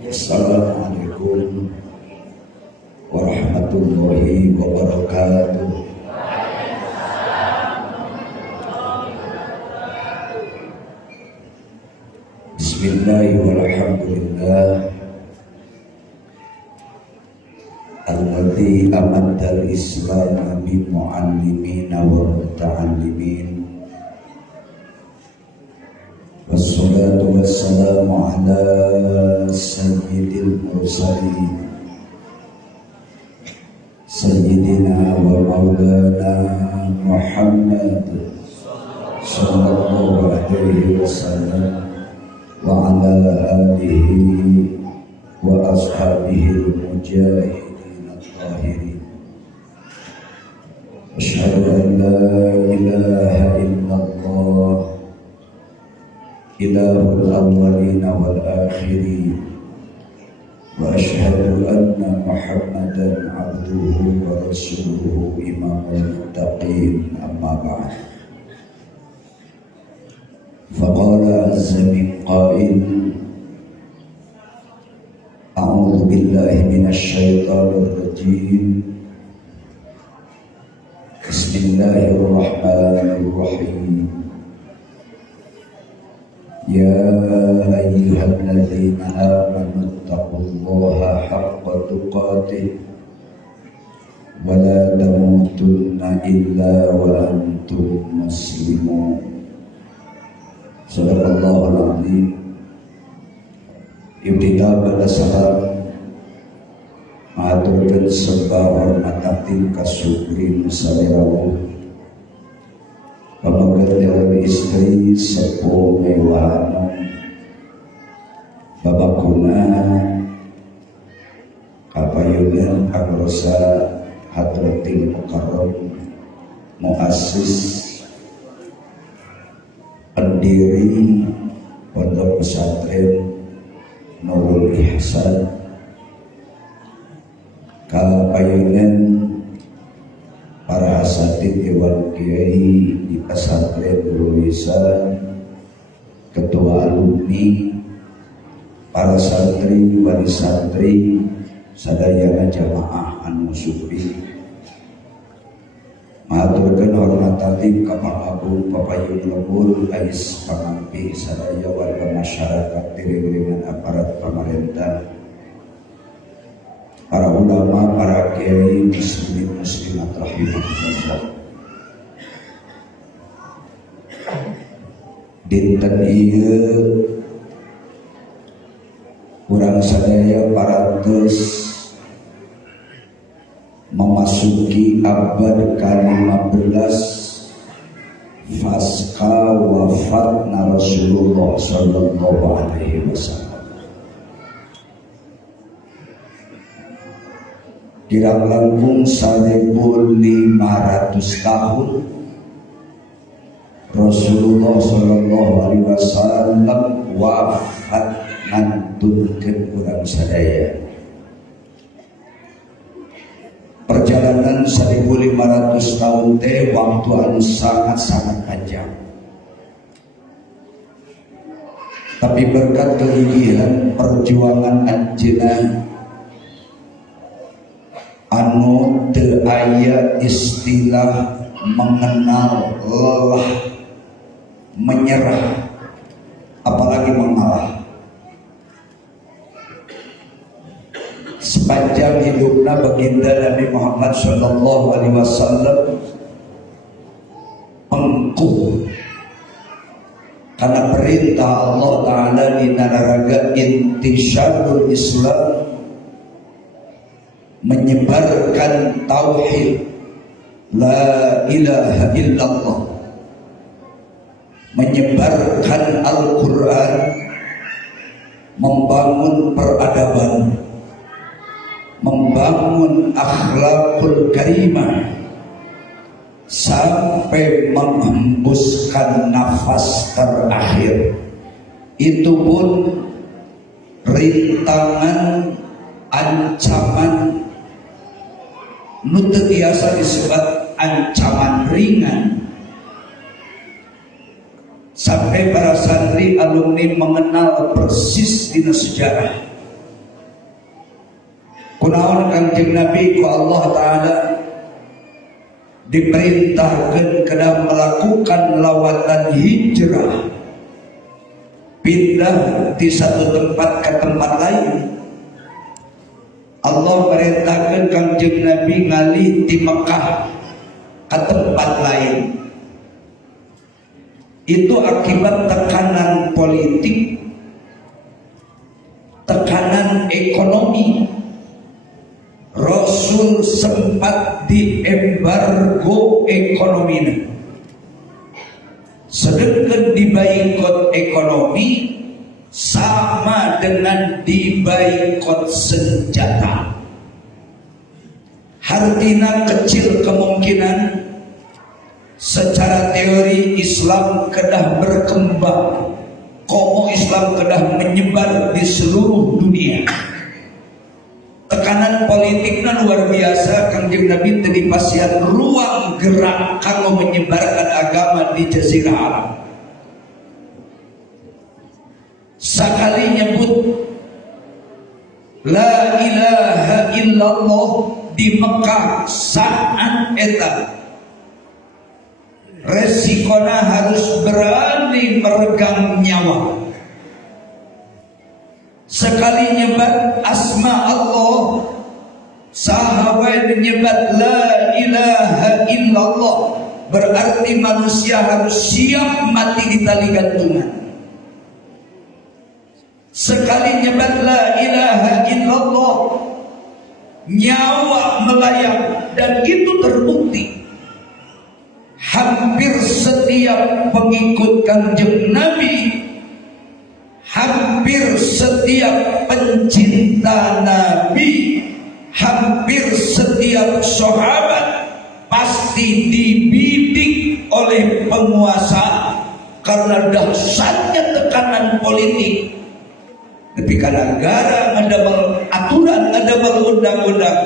Assalamualaikum warahmatullahi wabarakatuh. Bismillahirrahmanirrahim. Alladzi amaddal Islam bi muallimina wa muta'allimin. Wassalatu wassalamu ala sayyidil mursalin Sayyidina wa maulana Muhammad sallallahu alaihi wasallam wa ala alihi wa ashabihi al-mujahidin al-tahirin. Asyhadu an la ilaha illallah ilahul awwalina wal akhirin wa asyhadu anna Muhammadan abduhu wa rasuluhu imamul muttaqin, amma ba'd. Faqala azza min qail, a'udzu billahi minasy syaithanir rajim. Bismillahirrahmanirrahim. Ya ayyuhalladzina amanu taqullaha haqqa tuqatih wa la tamutunna illa wa antum muslimun. Sadaqallahul azim. Ibtida pada salam maturkeun sembah hormatatin kasuprin salirawu pamageut dewan istri sepuh mewah babakuna kapayunan agrosa hadratil mukarram muassis pendiri pondok pesantren Nurul Ihsan, kapayunan para asatid dewan kiai di pesantren Nurul Ihsan, ketua alumni, para santri wali santri sadaya jamaah anu sufi. Maturkeun hormatatin ka Pangabu papayun lembur ais pangampi sadaya warga masyarakat diriringan aparat pemerintah, para ulama, para kiai, muslimin muslimat rahimahumullah. Dinten ieu urang sadaya parantos memasuki abad ke-15 pasca wafatna Rasulullah sallallahu alaihi wasallam. Kirang langkung 1500 tahun Rasulullah sallallahu alaihi wasallam wafat ngantunkeun urang sadaya. Perjalanan 1500 tahun teh waktu anu sangat-sangat panjang. Tapi berkat kegigihan perjuangan anjeunna anu teu aya istilah mengenal lelah, menyerah, apalagi mengalah. Sepanjang hidupnya baginda Nabi Muhammad sallallahu alaihi wasallam angkuh karena perintah Allah Ta'ala di nararaga intisyarul Islam, menyebarkan tauhid la ilaha illallah, menyebarkan Al-Quran, membangun peradaban, membangun akhlakul karimah sampai menghembuskan nafas terakhir. Itu pun rintangan, ancaman nu teu biasa disebut ancaman ringan, sampai para santri alumni mengenal persis dina sejarah Kunaon Kangjeng Nabi ku Allah Ta'ala diperintahkan kena melakukan lawatan hijrah, pindah di satu tempat ke tempat lain. Allah perintahkan Kangjeng Nabi ngalih di Mekah ke tempat lain. Itu akibat tekanan politik, tekanan ekonomi. Rasul sempat diembargo ekonomi, sedangkan dibaikot ekonomi sama dengan dibaikot senjata. Artinya kecil kemungkinan secara teori Islam kedah berkembang, komo Islam kedah menyebar di seluruh dunia. Tekanan politiknya luar biasa. Kangjeng Nabi tadi pasian ruang gerak kalau menyebarkan agama di Jazirah Arab. Sekali nyebut la ilaha illallah di Mekah saat eta, resikona harus berani meregang nyawa. Sekali nyebat asma Allah, sahabat nyebat la ilaha illallah, berarti manusia harus siap mati di tali gantungan. Sekali nyebat la ilaha illallah, nyawa melayang. Dan itu terbukti hampir setiap pengikut Kanjeng Nabi, hampir setiap pencinta Nabi, hampir setiap sahabat pasti dibidik oleh penguasa karena dahsyatnya tekanan politik. Ketika negara ada aturan, ada undang-undang,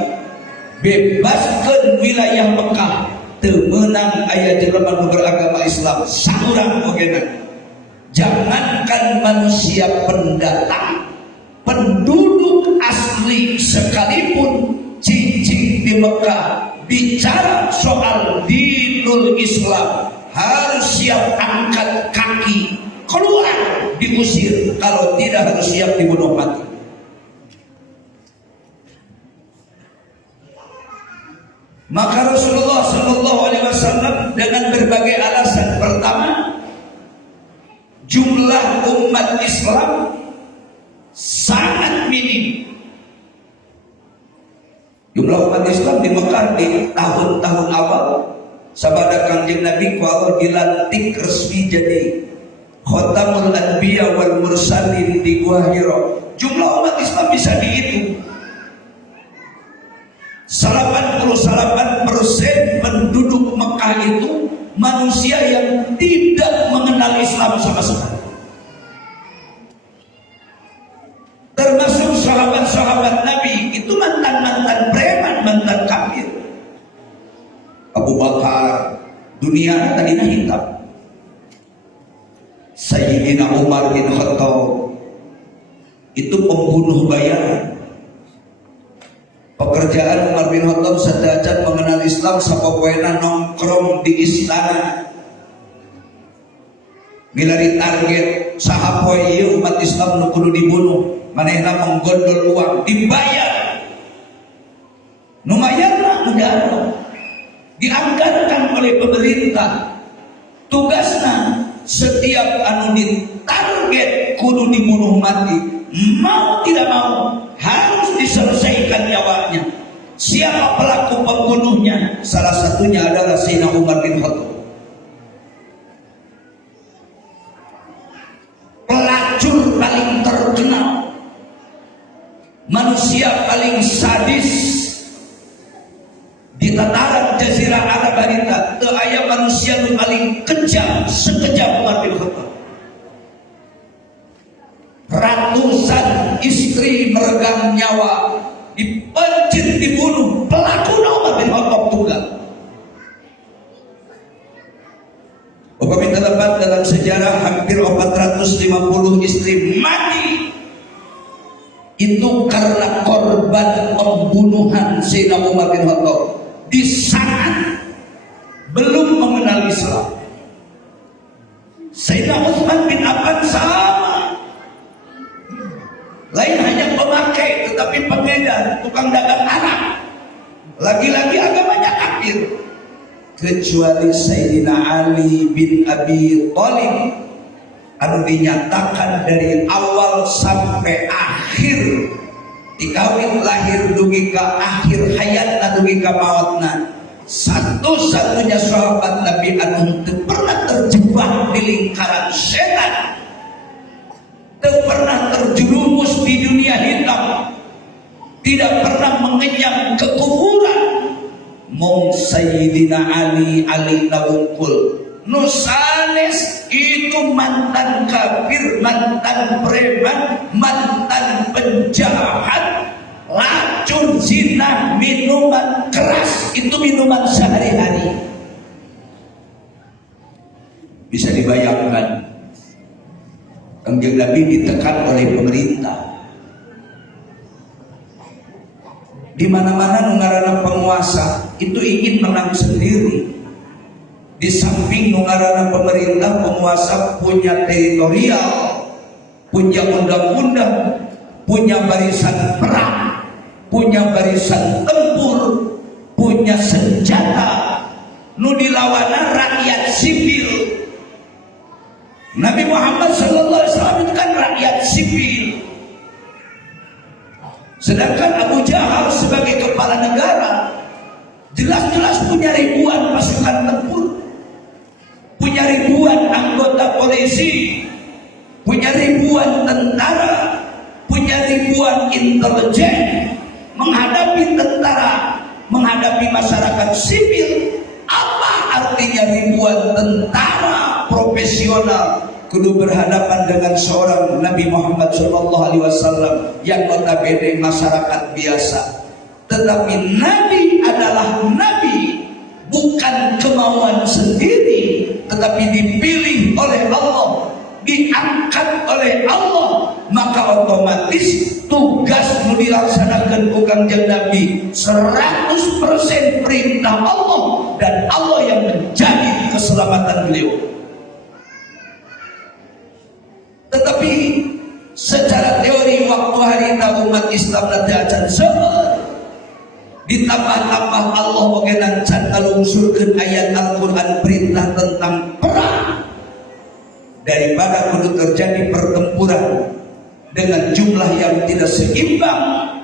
bebaskan wilayah Mekah, temenang ayat jelema beragama Islam saurang ogenan. Jangankan manusia pendatang, penduduk asli sekalipun cicing di Mekah bicara soal dinul Islam harus siap angkat kaki, keluar diusir, kalau tidak harus siap dibunuh mati. Maka Rasulullah SAW dengan berbagai alasan. Pertama, jumlah umat Islam sangat minim. Jumlah umat Islam di Mekah di tahun-tahun awal sabada Kanjeng Nabi ku Allah dilantik resmi jadi Khatamul Anbiya wal Mursalin di Gua Hira. Jumlah umat Islam bisa dihitung. 88% penduduk Mekah itu manusia yang tidak mengenal Islam sama sekali. Termasuk sahabat-sahabat Nabi itu mantan-mantan preman, mantan kafir. Abu Bakar dunia tadinya hitam. Sayyidina Umar bin Khattab itu pembunuh bayaran. Pekerjaan Umar bin Khattab sederajat mengenal Islam, sapopoena nongkrong di istana milari target sahapoy ieu umat Islam nu kudu dibunuh, manehna menggondol uang dibayar lumayanlah negara dianggarkan oleh pemerintah. Tugasna setiap anu ditarget kudu dibunuh mati, mau tidak mau harus diselesaikan nyawanya. Siapa pelaku pembunuhnya? Salah satunya adalah Sayyidina Umar bin Khattab. Pelacur paling terkenal, manusia paling sadis di tataran Jazirah Arab harita. Teu aya manusia nu paling kejam sekejam Umar bin Khattab. Ratusan istri meregang nyawa, dipencit, dibunuh. Pelaku Umar bin Khattab tunggal. Upami terdapat dalam sejarah hampir 450 istri mati. itu karena korban pembunuhan Sayyidina Umar bin Khattab di saat belum mengenal Islam. Sayyidina Utsman bin Affan sama, lain hanya pemakai tetapi pengedar, tukang dagang anak, lagi-lagi agamanya kafir. Kecuali Sayyidina Ali bin Abi Thalib anu dinyatakan dari awal sampai akhir, dikawin lahir dugi ka akhir hayatna dugi ka mautna, satu-satunya sahabat Nabi anu teu pernah terjebak di lingkaran setan, teu pernah terjerumus di dunia hitam, tidak pernah mengenyam kekufuran. Mong Sayyidina Ali nawungkul nusanes itu mantan kafir, mantan preman, mantan penjahat, racun, zina, minuman keras, itu minuman sehari-hari. Bisa dibayangkan Kanjeng Nabi ditekan oleh pemerintah. Di mana-mana nungarana penguasa itu ingin menang sendiri. Di samping nungarana pemerintah, penguasa punya teritorial, punya undang-undang, punya barisan perang, punya barisan tempur, punya senjata. Nu dilawana rakyat sipil. Nabi Muhammad SAW itu kan rakyat sipil. Sedangkan Abu Jahal sebagai kepala negara jelas-jelas punya ribuan pasukan tempur, punya ribuan anggota polisi, punya ribuan tentara, punya ribuan intelijen. Menghadapi tentara, menghadapi masyarakat sipil, apa artinya ribuan tentara profesional kudu berhadapan dengan seorang Nabi Muhammad SAW yang notabene masyarakat biasa. Tetapi Nabi adalah Nabi, bukan kemauan sendiri, tetapi dipilih oleh Allah, diangkat oleh Allah. Maka otomatis tugas nu dilaksanakan ku Kanjeng Nabi 100% perintah Allah, dan Allah yang menjadi keselamatan beliau. Tetapi secara teori waktu hari umat Islam nanti acan seber, ditambah-tambah Allah bagian can alungsurkeun ayat Al-Quran perintah tentang perang, daripada kudu terjadi pertempuran dengan jumlah yang tidak seimbang,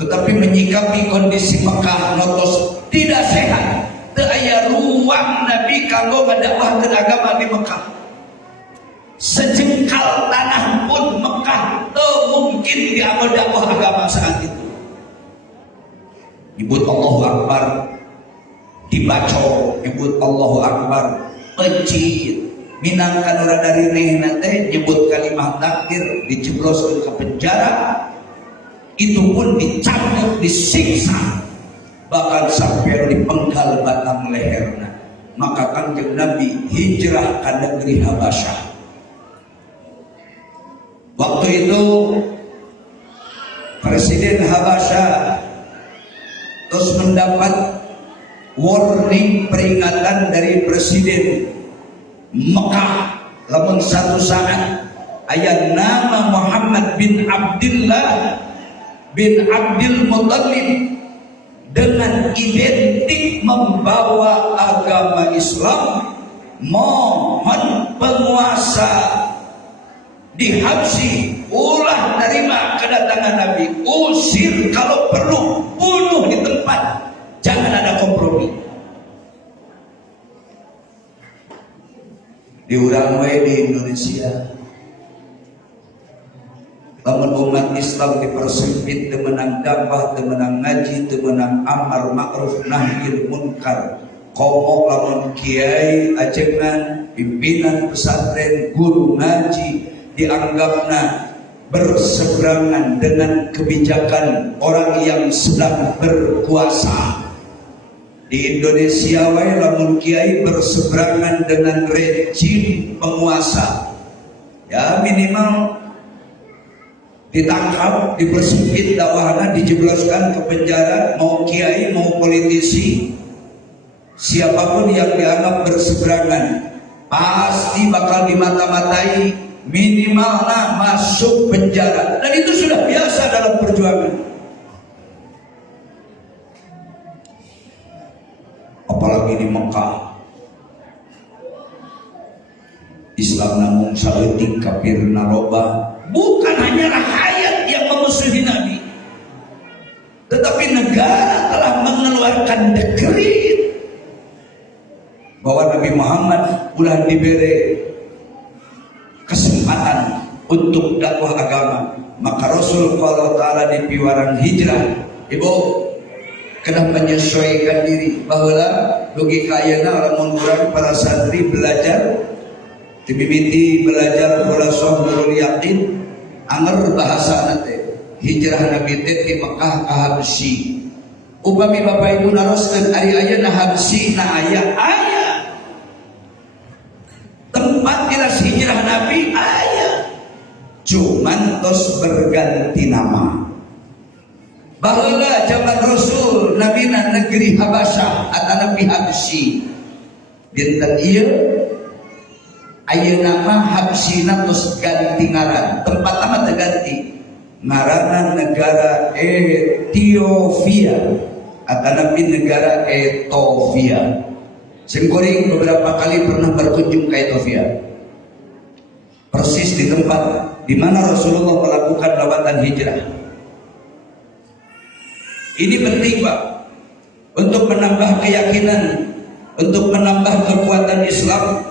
tetapi menyikapi kondisi Mekah notos tidak sehat, teu aya ruang Nabi kanggo ngadakwahkeun agama di Mekah. Sejengkal tanah pun Mekah teu mungkin diambil dakwah agama saat itu. Nyebut Allahu Akbar dibaco, nyebut Allahu Akbar pencit, minangkan orang dari nehna teh nyebut kalimat takbir dijebloskeun ke penjara, itu pun dicambuk, disiksa, bahkan sampai dipenggal batang leherna. Maka Kanjeng Nabi hijrah ke negeri Habasyah. Waktu itu Presiden Habasyah terus mendapat warning, peringatan dari Presiden Mekah, lamun satu saat ayat nama Muhammad bin Abdullah bin Abdul Muttalib dengan identik membawa agama Islam, mohon penguasa di Habsyi ulah terima kedatangan Nabi, usir kalau perlu, bunuh di tempat, jangan ada kompromi. Diurang we di Indonesia, lamun umat Islam dipersempit, temenang dakwah, temenang ngaji, temenang amar ma'ruf nahi munkar, komo lamun kiai ajengan, pimpinan pesantren, guru ngaji dianggapna berseberangan dengan kebijakan orang yang sedang berkuasa. Di Indonesia wae lamun kiai berseberangan dengan rejim penguasa, ya minimal ditangkap, dipersempit dakwahnya, dijebloskan ke penjara, mau kiai, mau politisi, siapapun yang dianggap berseberangan pasti bakal dimata-matai, minimalnya masuk penjara. Dan itu sudah biasa dalam perjuangan. Apalagi di Mekah, Islam namun saeutik kafir naroba. Bukan hanya rakyat yang memusuhi Nabi, tetapi negara telah mengeluarkan dekret bahwa Nabi Muhammad ulah diberi kesempatan untuk dakwah agama. Maka Rasul kalau Ta'ala di piwaran hijrah, ibu kena menyesuaikan diri bahwa logika ayana orang mengurang para santri belajar dibibiti belajar khulasoh nurul yakin anger bahasa nanti hijrah Nabi di Mekah ke Habsyi. Upami bapak ibu naroskeun ari ayeuna Habsyi na aya tempat jelas hijrah Nabi aya, cuman tos berganti nama. Baheula zaman Rasul Nabi na negeri Habasyah atau Nabi Habsyi. Dinten ieu ayeuna mah Habsyina tos ganti ngaran. Tempat nama terganti. Ngaranna negara Ethiopia atau Nabi negara Ethiopia. Singkuring beberapa kali pernah berkunjung ke Ethiopia. Persis di tempat di mana Rasulullah melakukan lawatan hijrah. Ini penting Pak, untuk menambah keyakinan, untuk menambah kekuatan Islam.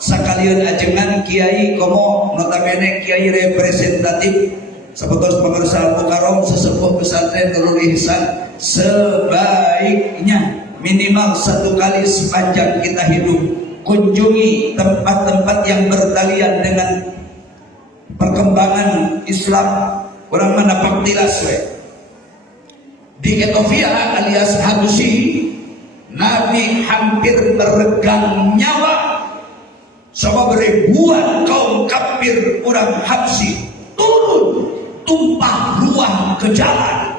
Sakalian ajengan kiai komo notabene kiai representatif sebagai pemirsa Al-Mukarram sesepuh pesantren Nurul Ihsan, sebaiknya minimal 1 kali sepanjang kita hidup kunjungi tempat-tempat yang bertalian dengan perkembangan Islam. Orang mana paktilas we di Ethiopia alias Habsyi, Nabi hampir meregang nyawa sama ribuan kaum kafir orang Habsyi turun tumpah ruah ke jalan.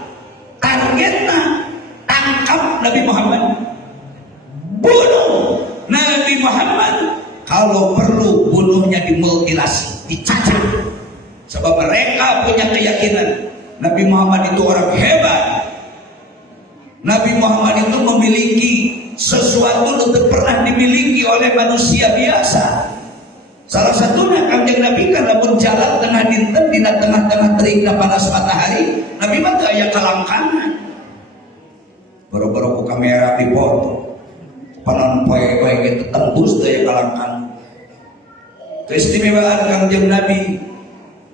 Targetnya tangkap Nabi Muhammad, bunuh Nabi Muhammad, kalau perlu bunuhnya dimutilasi, dicacat. Sebab mereka punya keyakinan Nabi Muhammad itu orang hebat. Nabi Muhammad itu memiliki sesuatu yang tidak pernah dimiliki oleh manusia biasa. Salah satunya kanjeng Nabi karena berjalan tengah dinten di tengah-tengah teriknya panas matahari, Nabi mah teu aya kalangkangan. Baru-baru ku kamera dipoto. Panon poe-poe gitu tembus teu aya kalangkangan. Keistimewaan kanjeng Nabi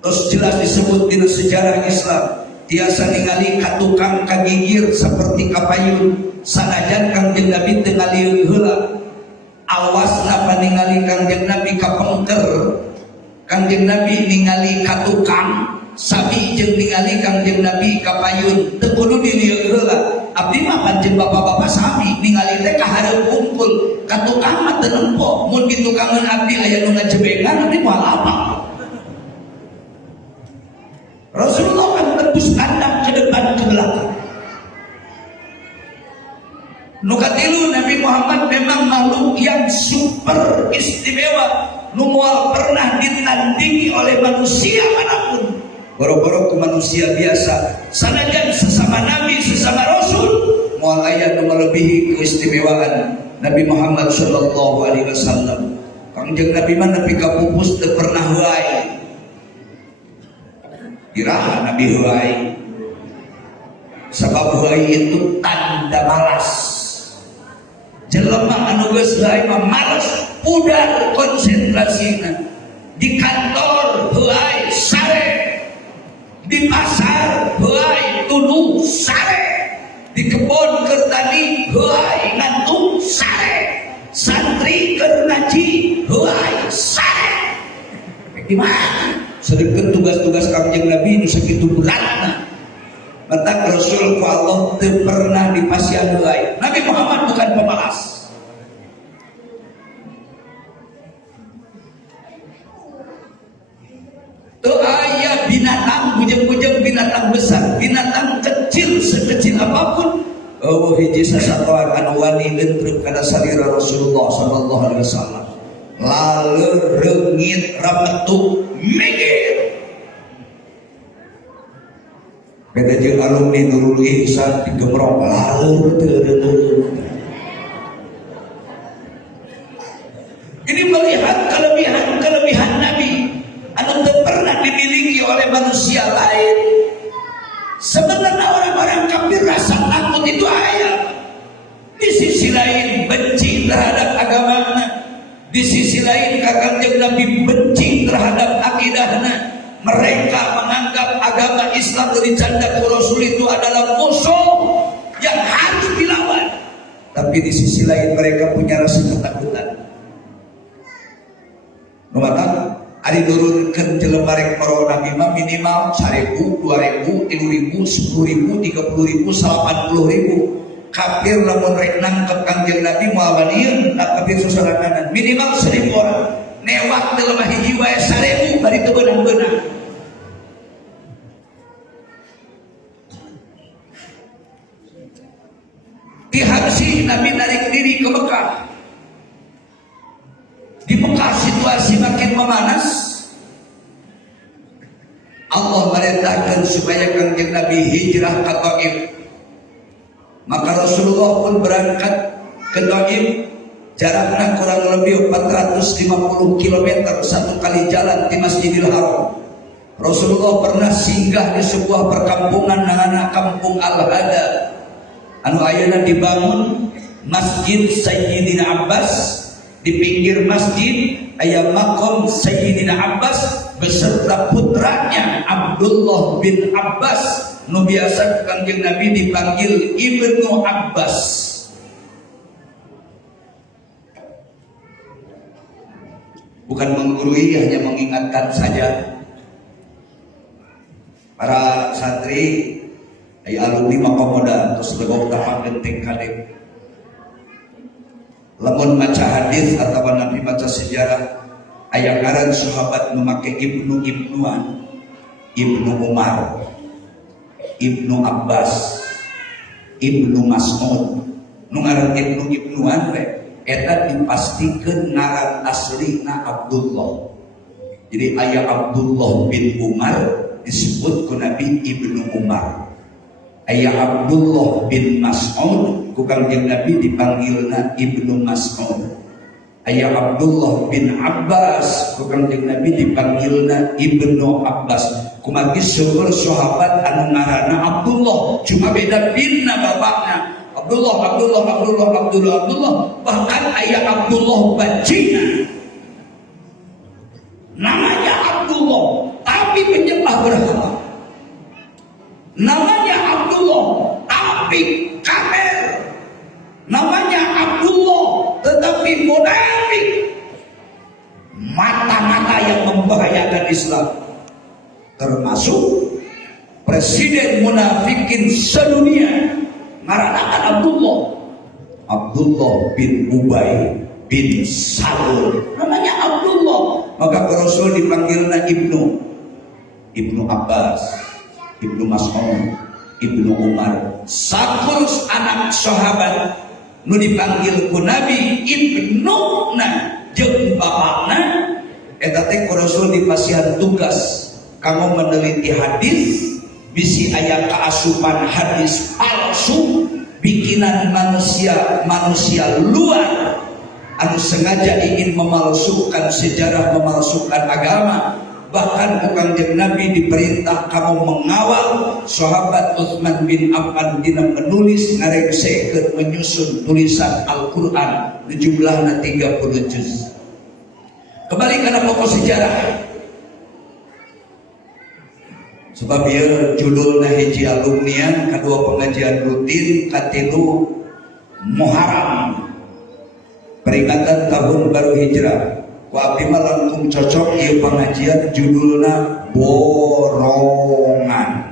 terus jelas disebut di sejarah Islam. Tiasa ningali katukang kagigir seperti kapayun, sanajan kanjeng Nabi teu ngalieur heula. Awasna paningali kanjeng Nabi kapengker, kanjeng Nabi ningali katukang, sabi jeung ningali kanjeng Nabi kapayun, teu kudu dilieur heula. Abdi mah pancen bapak-bapak sami ningali teh kahareup kumpul, katukang mah teu nempo. Mun ditukangeun abdi aya nu ngajebengan abdi moal apa? Rasulullah kan tembus kandang ke depan ke belakang. Nukatilu Nabi Muhammad memang makhluk yang super istimewa, moal pernah ditandingi oleh manusia manapun. Boro-boro ke manusia biasa, sanajan sesama Nabi, sesama Rasul, moal aya nu melebihi keistimewaan Nabi Muhammad sallallahu alaihi wasallam. Kanjeng Nabi mah nepi ka pupus teu pernah wae. Iraha Nabi huai, sebab huai itu tanda balas. Jelema anu geus huai mah males pudar konsentrasina. Di kantor huai sare, di pasar huai tunu sare, di kebun keur tani huai ngantung sare, santri keur ngaji huai sare. Gimana? Sedangkan tugas-tugas kanjeng Nabi itu segitu beratnya. Maka Rasul ku Allah teu pernah dipasihan heulai. Nabi Muhammad bukan pemalas. Teu aya binatang bujang-bujang binatang besar, binatang kecil sekecil apapun, hiji sasatoan anu wani leuntreuk kana salira Rasulullah sallallahu alaihi wasallam. Lalu reungit rametuk mikir. Beda jeung alumni Nurul Ihsan digemrong lalu teu. Ini melihat kelebihan Nabi anu teu pernah dimiliki oleh manusia lain. Sebenarnya orang-orang kafir rasa takut itu aya. Di sisi lain benci terhadap agamanya. Di sisi lain Kanjeng Nabi benci terhadap akidahnya. Mereka menganggap agama Islam dari canda Rasul itu adalah musuh yang harus dilawan. Tapi di sisi lain mereka punya rasa ketakutan. Numatang ari nurunkeun jelema rek para nabi mah minimal 1.000, 2.000, 3.000, 10.000, 30.000, 80.000. Kafir lamun rek nangkep Kanjeng Nabi moal banieun kafir sosorangan minimal 1.000 orang. Newak teu lemah hiji wae 1.000 bari teu beunang-beunang. Di Habsyi Nabi narik diri ke Mekah. Di Mekah situasi makin memanas. Allah merintahkan supaya Kanjeng Nabi hijrah ke Taif. Maka Rasulullah pun berangkat ke Taif. Jaraknya kurang lebih 450 km satu kali jalan di Masjidil Haram. Rasulullah pernah singgah di sebuah perkampungan namanya Kampung Al-Hada. Anu ayeuna dibangun Masjid Sayyidina Abbas. Di pinggir masjid aya makom Sayyidina Abbas beserta putranya Abdullah bin Abbas, nu biasa Kanjeng Nabi dipanggil Ibnu Abbas. Bukan menggurui, hanya mengingatkan saja. Para santri aya alumni makomoda terus legok tapak genteng kadek. Lamun maca hadis atau Nabi baca sejarah, aya ngaran sahabat memakai ibnuan, Ibnu Umar, Ibnu Abbas, Ibnu Mas'ud. Nu ngaran ibnuan we eta dipastikeun ngaran aslina Abdullah. Jadi aya Abdullah bin Umar disebut ku Nabi Ibnu Umar. Aya Abdullah bin Mas'ud ku Kanjeng Nabi dipanggilna Ibnu Mas'ud. Aya Abdullah bin Abbas ku Kanjeng Nabi dipanggilna Ibnu Abbas. Kumagi seueur sahabat anu ngaranna Abdullah, cuma beda binna bapakna. Abdullah. Bahkan aya Abdullah bacina. Namanya Abdullah, tapi penyembah berhala. Namanya Abdullah, tapi kafir. Namanya Abdullah, tetapi munafik. Mata-mata yang membahayakan Islam. Termasuk presiden munafikin sedunia ngaranna Abdullah bin Ubay bin Salul. Namanya Abdullah. Maka Rasul dipanggilna Ibnu Abbas, Ibnu Mas'ud, Ibnu Umar. Sakurus anak sahabat nu dipanggil ku Nabi Ibnuna jeung bapakna eta teh ku Rasul dipasihan tugas kamu meneliti hadis bisi aya kaasupan hadis palsu bikinan manusia luar anu sengaja ingin memalsukan sejarah, memalsukan agama. Bahkan Kanjeng Nabi diperintah kamu mengawal sahabat Utsman bin Affan dina menulis ngarengseukeun menyusun tulisan Al-Qur'an jumlahna 30 juz. Kembali kana pokok sejarah. Sebab ieu judulna hiji alumnian, kadua pengajian rutin, katilu Muharram. Peringatan tahun baru hijrah. Ku abdi mah langkung cocok ieu pengajian judulna borongan.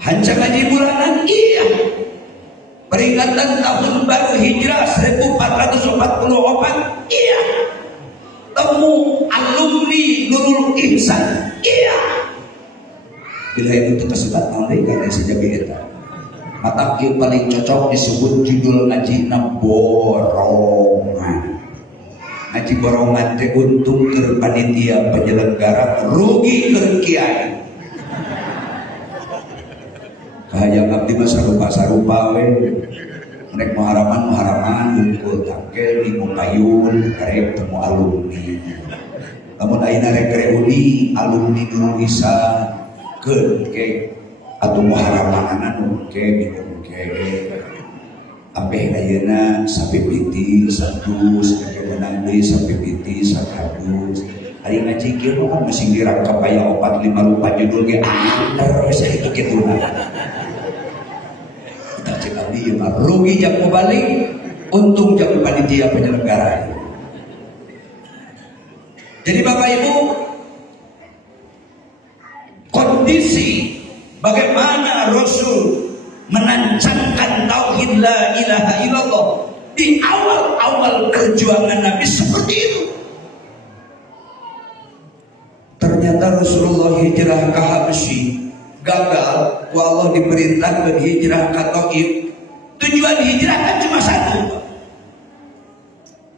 Hanca ngaji bulanan iya. Peringatan tahun baru hijrah 1444 iya. temu alumni Nurul Ihsan. Iya. Bila itu kita sebat nanti karena sejak itu. Mata yang paling cocok disebut judul ngaji borongan. Ngaji borongan teh untung ke panitia penyelenggara, rugi ke kiai. Kayak abdi mah sarupa we. Mereka muharaman ngumpul tangkel di Mukayun karep temu alumni. Namun ayeuna rek reuni alumni Nurul Ihsan ke atau muharamanan ke minum ke sampai ayeuna sapipiti satus kemudian deui sapipiti sakadus ari ngaji kieu kan masih dirangkap aya 4 5 rupa judul ge ander saya itu kitu kita cek abdi mah rugi jak balik untung jak panitia penyelenggara. Jadi Bapak Ibu, kondisi bagaimana Rasul menancapkan tauhid la ilaha illallah di awal-awal perjuangan Nabi seperti itu. Ternyata Rasulullah hijrah ke Habsyi gagal, Allah diperintahkan hijrah ke Taif. Tujuan hijrah kan cuma satu,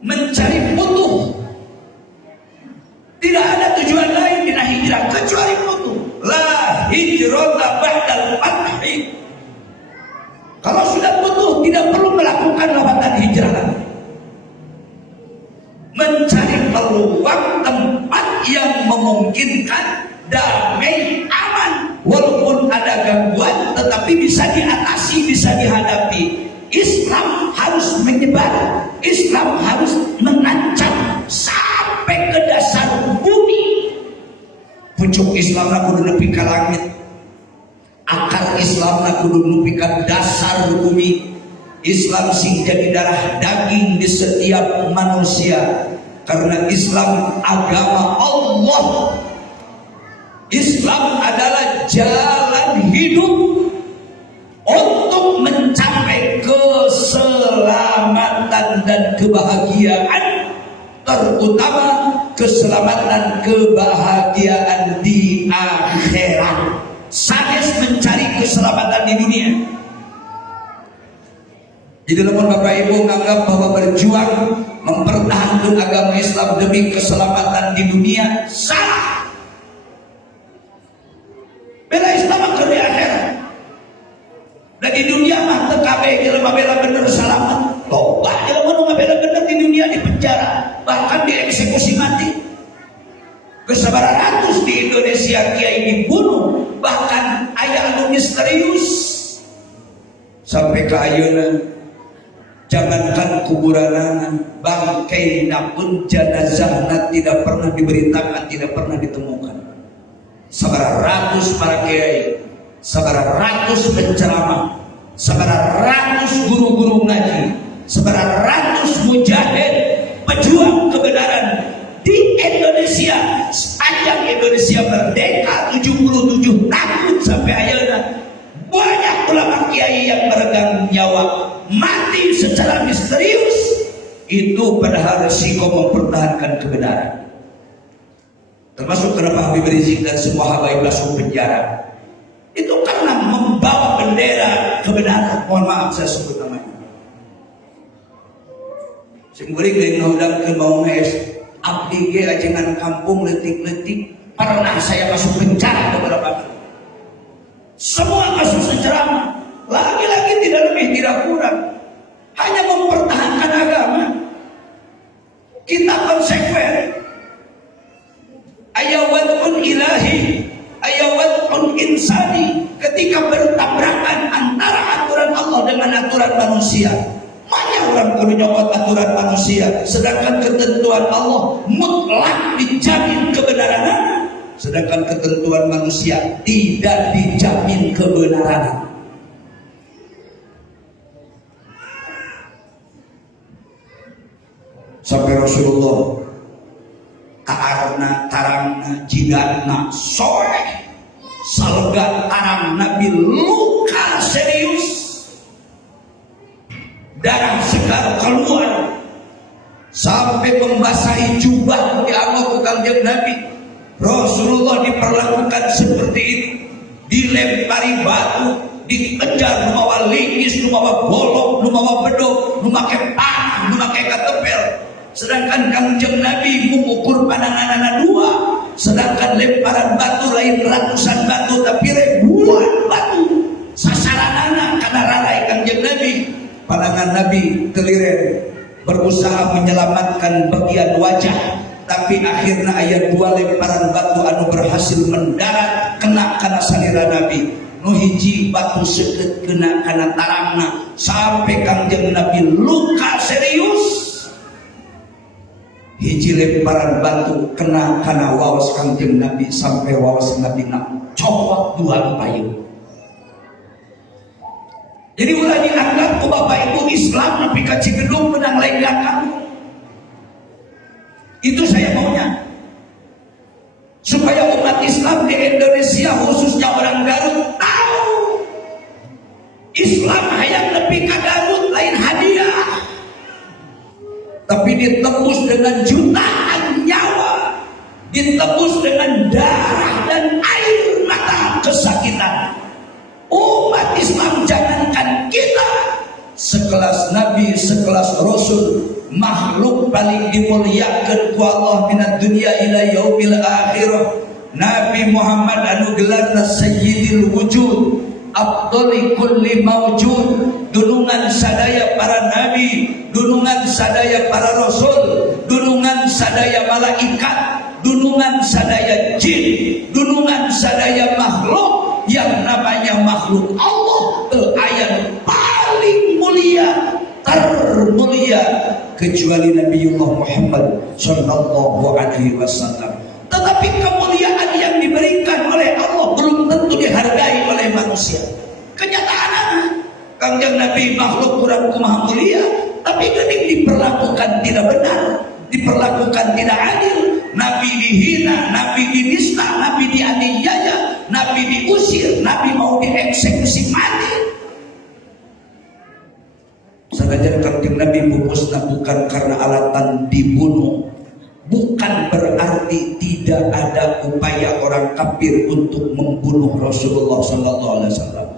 mencari mutu. Tidak ada tujuan lain dina hijrah kecuali mutu. La hijrata ba'dal fathi. Kalau sudah butuh tidak perlu melakukan lawatan hijrah. Mencari peluang tempat yang memungkinkan damai aman, walaupun ada gangguan tetapi bisa diatasi, bisa dihadapi. Islam harus menyebar, Islam harus menancap sampai ke dasar bumi. Pucuk Islam kudu nepi ka langit, akar Islam kudu nepi ka dasar bumi. Islam sing jadi darah daging di setiap manusia, karena Islam agama Allah. Islam adalah jalan hidup untuk mencapai keselamatan dan kebahagiaan, terutama keselamatan kebahagiaan di akhirat. Sanes mencari keselamatan di dunia. Jadi namun Bapak Ibu menganggap bahwa berjuang mempertahankan agama Islam demi keselamatan di dunia salah. Bela Islam ke di akhirat. Dan di dunia mah TKB jelema bela bener salamat. Loba jelema nu ngabela bener di dunia di penjara, bahkan dieksekusi mati. Kesabaran ratus di Indonesia kiai dibunuh, bahkan aya anu misterius sampai ke ayeuna. Jangankan kuburanana, bangkaina pun jenazahna tidak pernah diberitakan, tidak pernah ditemukan. Sabaraha ratus para kiai, sabaraha ratus penceramah, sabaraha ratus guru-guru ngaji, sabaraha ratus mujahid pejuang kebenaran di Indonesia. Sepanjang Indonesia merdeka 77 tahun sampai ayeuna, banyak ulama kiai yang meregang nyawa mati secara misterius. Itu padahal resiko mempertahankan kebenaran. Termasuk kenapa Habib Rizik dan semua habaib masuk penjara, itu karena membawa bendera kebenaran. Mohon maaf saya sebut namanya. Simbolik dari ngaudang ke bawang es abdi ge ajengan kampung letik-letik pernah saya masuk penjara beberapa kali. Semua kasus ceramah, lagi-lagi tidak lebih tidak kurang, hanya mempertahankan agama. Kita konsekuen. Ayawadun ilahi, ayawadun insani. Ketika bertabrakan antara aturan Allah dengan aturan manusia, mana orang kudu nyokot aturan manusia, sedangkan ketentuan Allah mutlak dijamin kebenaran, sedangkan ketentuan manusia tidak dijamin kebenaran. Sampai Rasulullah taarna tarangna jidatna soleh, salga tarang Nabi luka serius, darah segar keluar sampai membasahi jubah dianggo kanjeng Nabi. Rasulullah diperlakukan seperti itu, dilempari batu, dikejar, lumawa linggis, lumawa bolong, lumawa bedog, lumawa panah, lumawa katepel. Sedangkan kanjeng Nabi mengukur pandangan anak dua, sedangkan lemparan batu lain ratusan batu tapi ribuan batu sasaran anak karena lalai kanjeng Nabi. Pandangan Nabi teliren berusaha menyelamatkan bagian wajah, tapi akhirnya ayat dua lemparan batu anu berhasil mendarat kena kana salira Nabi. Nu hiji batu seukeut kena kana tarangna sampai kanjeng Nabi luka serius. Hiji lemparan batu kena kana waos kanjeng Nabi sampai waos Nabi nak copot dua payung. Jadi ulah dianggap bapak ibu Islam tapi ka Cigedung menang lain kamu. Itu saya maunya, supaya umat Islam di Indonesia khususnya orang Garut tahu Islam hayang nepi ka Garut lain hadiah, tapi ditebus dengan jutaan nyawa, ditebus dengan darah dan air mata kesakitan. Umat Islam jangankan kita, sekelas Nabi, sekelas Rasul, makhluk paling dimuliakan ku Allah minad dunya ila yaumil akhirah, Nabi Muhammad anu gelarna sayyidil wujud, afdali kulli mawjud, dunungan sadaya para nabi, dunungan sadaya para rasul, dunungan sadaya malaikat, dunungan sadaya jin, dunungan sadaya makhluk yang namanya makhluk Allah, ayat paling mulia, termulia kecuali Nabiullah Muhammad sallallahu alaihi wasallam. Tetapi kemuliaan yang diberikan oleh Allah belum tentu dihargai oleh manusia. Kenyataan kanjeng Nabi makhluk kurang kumaha mulia, tapi geuning diperlakukan tidak benar, diperlakukan tidak adil. Nabi dihina, Nabi dinista, Nabi dianiaya, Nabi diusir, Nabi mau dieksekusi mati. Sanajan kanjeng Nabi pupusna bukan karena alatan dibunuh, bukan berarti tidak ada upaya orang kafir untuk membunuh Rasulullah sallallahu alaihi wasallam.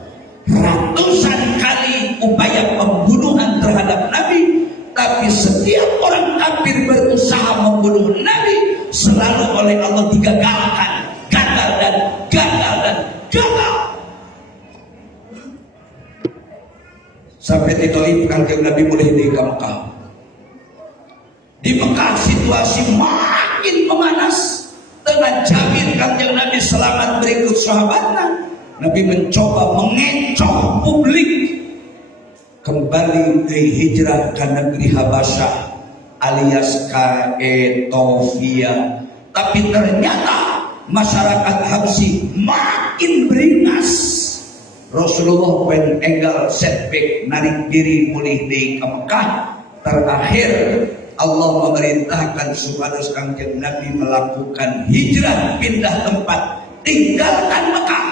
Ratusan kali upaya pembunuhan terhadap Nabi, tapi setiap orang kafir berusaha membunuh Nabi selalu oleh Allah digagalkan, gagal dan gagal dan gagal. Sampai ditolip kanjeng Nabi mulai di Mekah. Di Mekah situasi makin memanas. Dengan jamin kanjeng Nabi selamat berikut sahabatnya, Nabi mencoba mengecoh publik kembali ke hijrah ke negeri Habasyah alias ke Ethiopia. Tapi ternyata masyarakat Habsyi makin beringas. Rasulullah pen enggal setback narik diri mulih di Mekah. Terakhir Allah memerintahkan supaya kanjeng Nabi melakukan hijrah, pindah tempat, tinggalkan Mekah.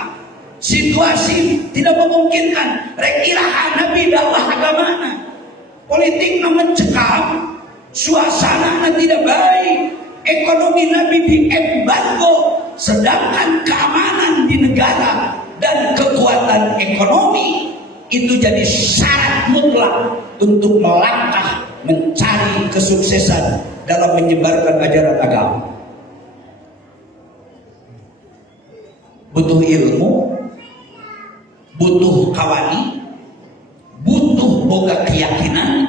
Situasi tidak memungkinkan. Rek iraha Nabi dakwah agamana, politik mencekam, suasana tidak baik, ekonomi Nabi diembargo, sedangkan keamanan di negara dan kekuatan ekonomi itu jadi syarat mutlak untuk melangkah mencari kesuksesan dalam menyebarkan ajaran agama. Butuh ilmu, butuh kawani, butuh boga keyakinan,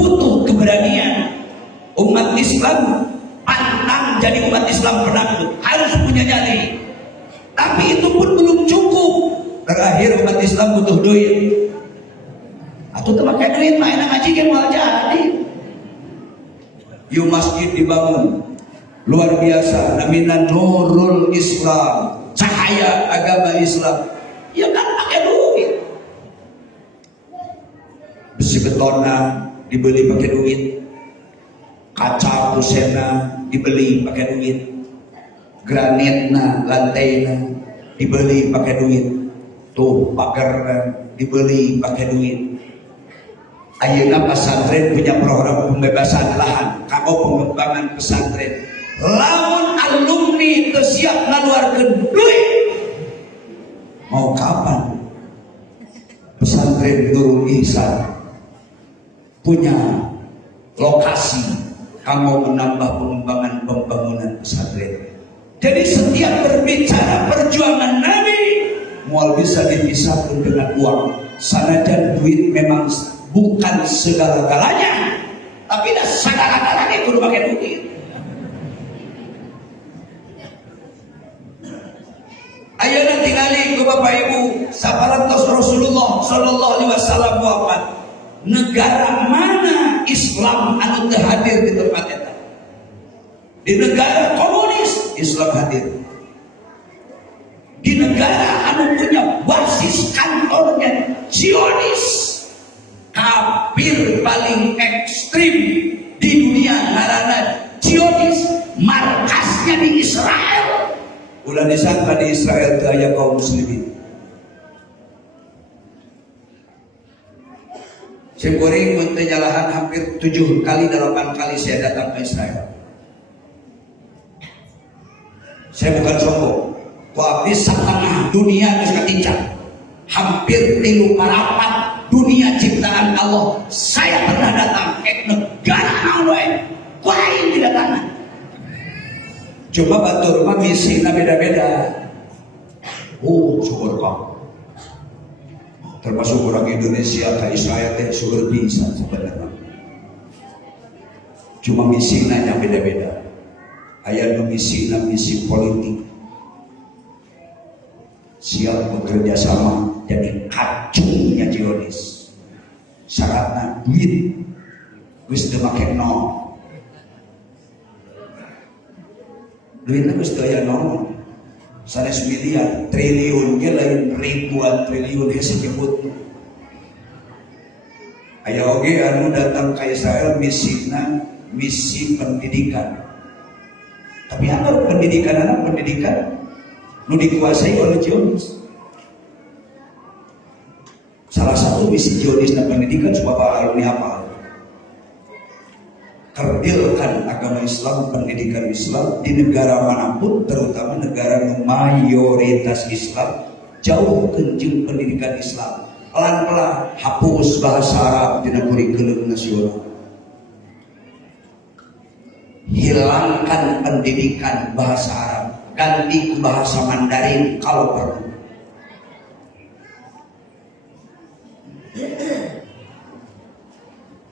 butuh keberanian. Umat Islam pantang jadi umat Islam penakut, harus punya nyali. Tapi itu pun belum cukup. Terakhir umat Islam butuh duit. Atau tuh pakai duit main ngaji kan malah jadi. Yuk masjid dibangun luar biasa, namanya Nurul Islam, cahaya agama Islam. Ya kan pakai duit. Besi betona dibeli pakai duit, kaca pusena dibeli pakai duit, granitna lantainya dibeli pakai duit, tuh pagar dibeli pakai duit. Ayeuna pesantren punya program pembebasan lahan, kanggo pengembangan pesantren. Lamun alumni teu siap ngaluarkeun duit, mau kapan pesantren Nurul Ihsan punya lokasi kanggo menambah pengembangan pembangunan pesantren? Jadi setiap berbicara perjuangan Nabi mual bisa dipisahkan dengan uang. Sanajan duit memang bukan segala-galanya, tapi dah segala-galanya kudu pakai duit. Ayeuna tingali ku Bapak Ibu, saparantos Rasulullah sallallahu alaihi wasallam wafat, negara mana Islam anu teu hadir di tempat eta? Di negara komunis Islam hadir. Di negara anu punya basis kantornya Zionis, kafir paling ekstrim di dunia ngaranna Zionis, markasnya di Israel. Ulah disangka di Israel teu aya kaum muslimin. Saya goreng mun teu nyalahan hampir 7 kali 8 kali saya datang ke Israel. Saya bukan sombong. Tapi setengah dunia geus katincak, hampir 3/4 dunia ciptaan Allah saya pernah datang ke negara naon wae lain didatangan. Coba batur mah misina beda-beda. Syukur kok. Termasuk orang Indonesia ke Israel teh syukur bisa sebenarnya. Cuma misina yang beda-beda. Aya nu misina misi politik, siap bekerja sama jadi kacungnya Zionis. Syaratnya duit geus teu make nol. Duitnya geus teu aya nol. Sanes miliar, triliun ge lain ribuan triliun hese nyebut. Aya oge anu datang ka Israel misina misi pendidikan. Tapi apa pendidikan anak pendidikan nu dikuasai oleh Zionis. Salah satu misi Zionis dan pendidikan supaya alumni apa? Kerdilkan agama Islam, pendidikan Islam di negara manapun, terutama negara mayoritas Islam, jauh kenjung pendidikan Islam. Pelan-pelan hapus bahasa Arab di kurikulum nasional. Hilangkan pendidikan bahasa Arab, ganti ke bahasa Mandarin kalau perlu.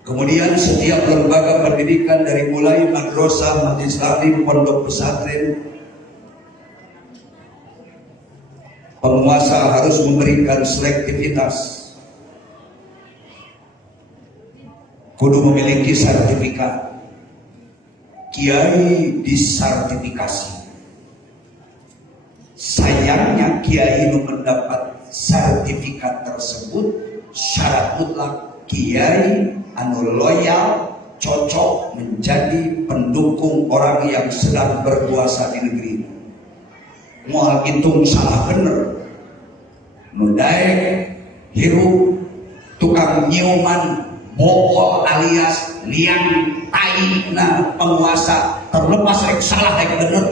Kemudian setiap lembaga pendidikan dari mulai madrasah, majelis taklim, pondok pesantren, penguasa harus memberikan selektivitas. Kudu memiliki sertifikat. Kiai disertifikasi. Sayangnya kiai yang mendapat sertifikat tersebut syarat mutlak kiai anu loyal, cocok menjadi pendukung orang yang sedang berkuasa di negeri. Moal hitung salah bener, nu daek hirup tukang nyiuman bokol alias liang taina penguasa, terlepas rek salah rek bener,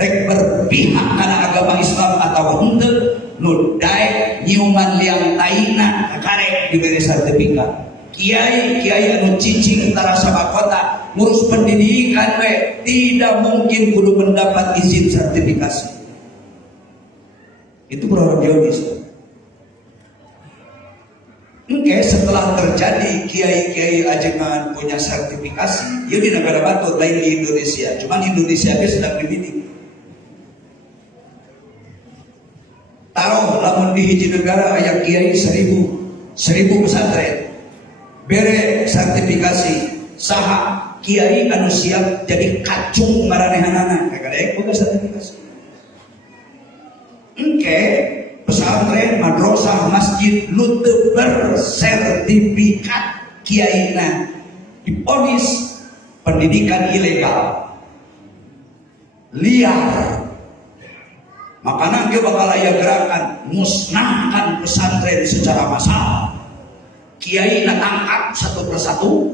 rek berpihak karena agama Islam atau henteu, nu daek nyiuman liang taina karek diberi sertifikat. Kiai anu cicing antara sama kota ngurus pendidikan we tidak mungkin kudu mendapat izin sertifikasi. Itu program Zionis. Oke, setelah terjadi kiai-kiai ajengan punya sertifikasi, ya di negara batur lain di Indonesia. Cuman Indonesia itu sedang dibidik. Taruh lamun di hiji negara aya kiai 1000 pesantren. Bere sertifikasi saha kiai anu siap jadi kacung maranehanana kagak boga sertifikasi. Oke, pesantren, madrasah, masjid nu teu bersertifikat kiaina diponis pendidikan ilegal, liar. Makanya dia bakal aya gerakan musnahkan pesantren secara massal. kiai na tangkap satu persatu,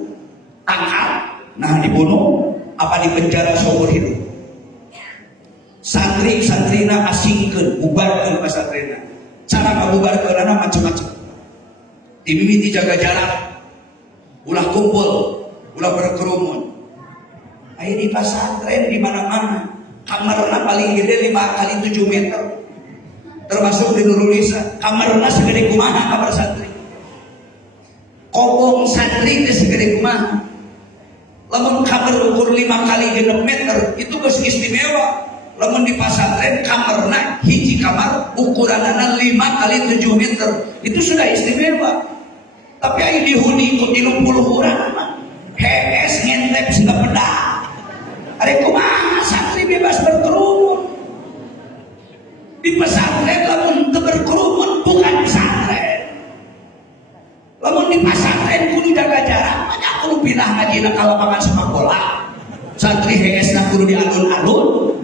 tangkap, nah dibunuh, apa dipenjara seumur hidup. Santri-santrina asingkeun, bubarkeun pesantrenna. Cara ngabubarkeunana macam-macam. Dimimiti jaga jarak, ulah kumpul, ulah berkerumun. Ayo di pesantren di mana-mana, kamarna paling gede 5 kali 7 meter. Termasuk di Nurul Isa, kamarna segede kumaha kamar santri. Kobong santri teh segede kumaha. Lamun kamar ukur 5 kali 6 meter itu geus istimewa. Lamun di pesantren kamarna hiji kamar ukuranana 5 kali 7 meter itu sudah istimewa. Tapi ayo dihuni ku 30 urang mah. HS ngentep sila pedak. Are kumaha santri bebas berkerumun. Di pesantren lamun teu berkerumun bukan pesantren. Lamun di pesantren kudu jaga jarak, banyak kudu pindah ngajina ka lapangan sepak bola. Santri HS-na kudu di alun-alun.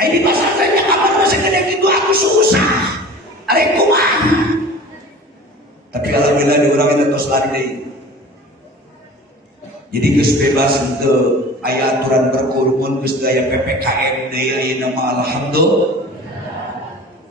Ai di pesantrennya kamarna segede kitu aku susah. Are kumaha? Tapi alhamdulillah di urang eta tos lari deui. Jadi geus bebas untuk aya aturan berkerumun, geus aya PPKM deui ayeuna mah alhamdulillah.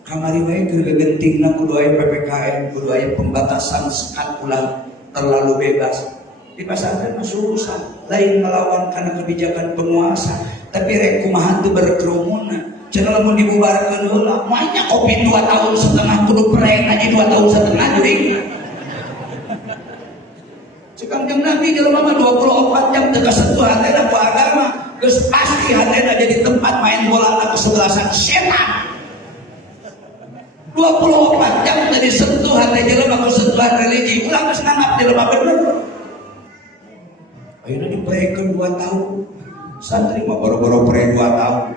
Kamari wae teu gentingna kudu aya PPKM, kudu aya pembatasan sekat ulah terlalu bebas. Di pesantren mah susah, lain melawan karena kebijakan penguasa, tapi rek kumaha teu berkerumun. Cenah lamun dibubarkeun heula, moalnya kopi 2 tahun setengah kudu pereng aja 2 tahun setengah geuning. Cekang jam Nabi jelema mah 24 jam teu kasentuh hatena ku agama, geus pasti hatena jadi tempat main bola kesebelasan setan. 24 jam teu disentuh hate jelema ku sentuhan religi, ulah geus nganggap jelema bener. Ayeuna diprekeun 2 tahun. Santri mah boro-boro pre 2 tahun.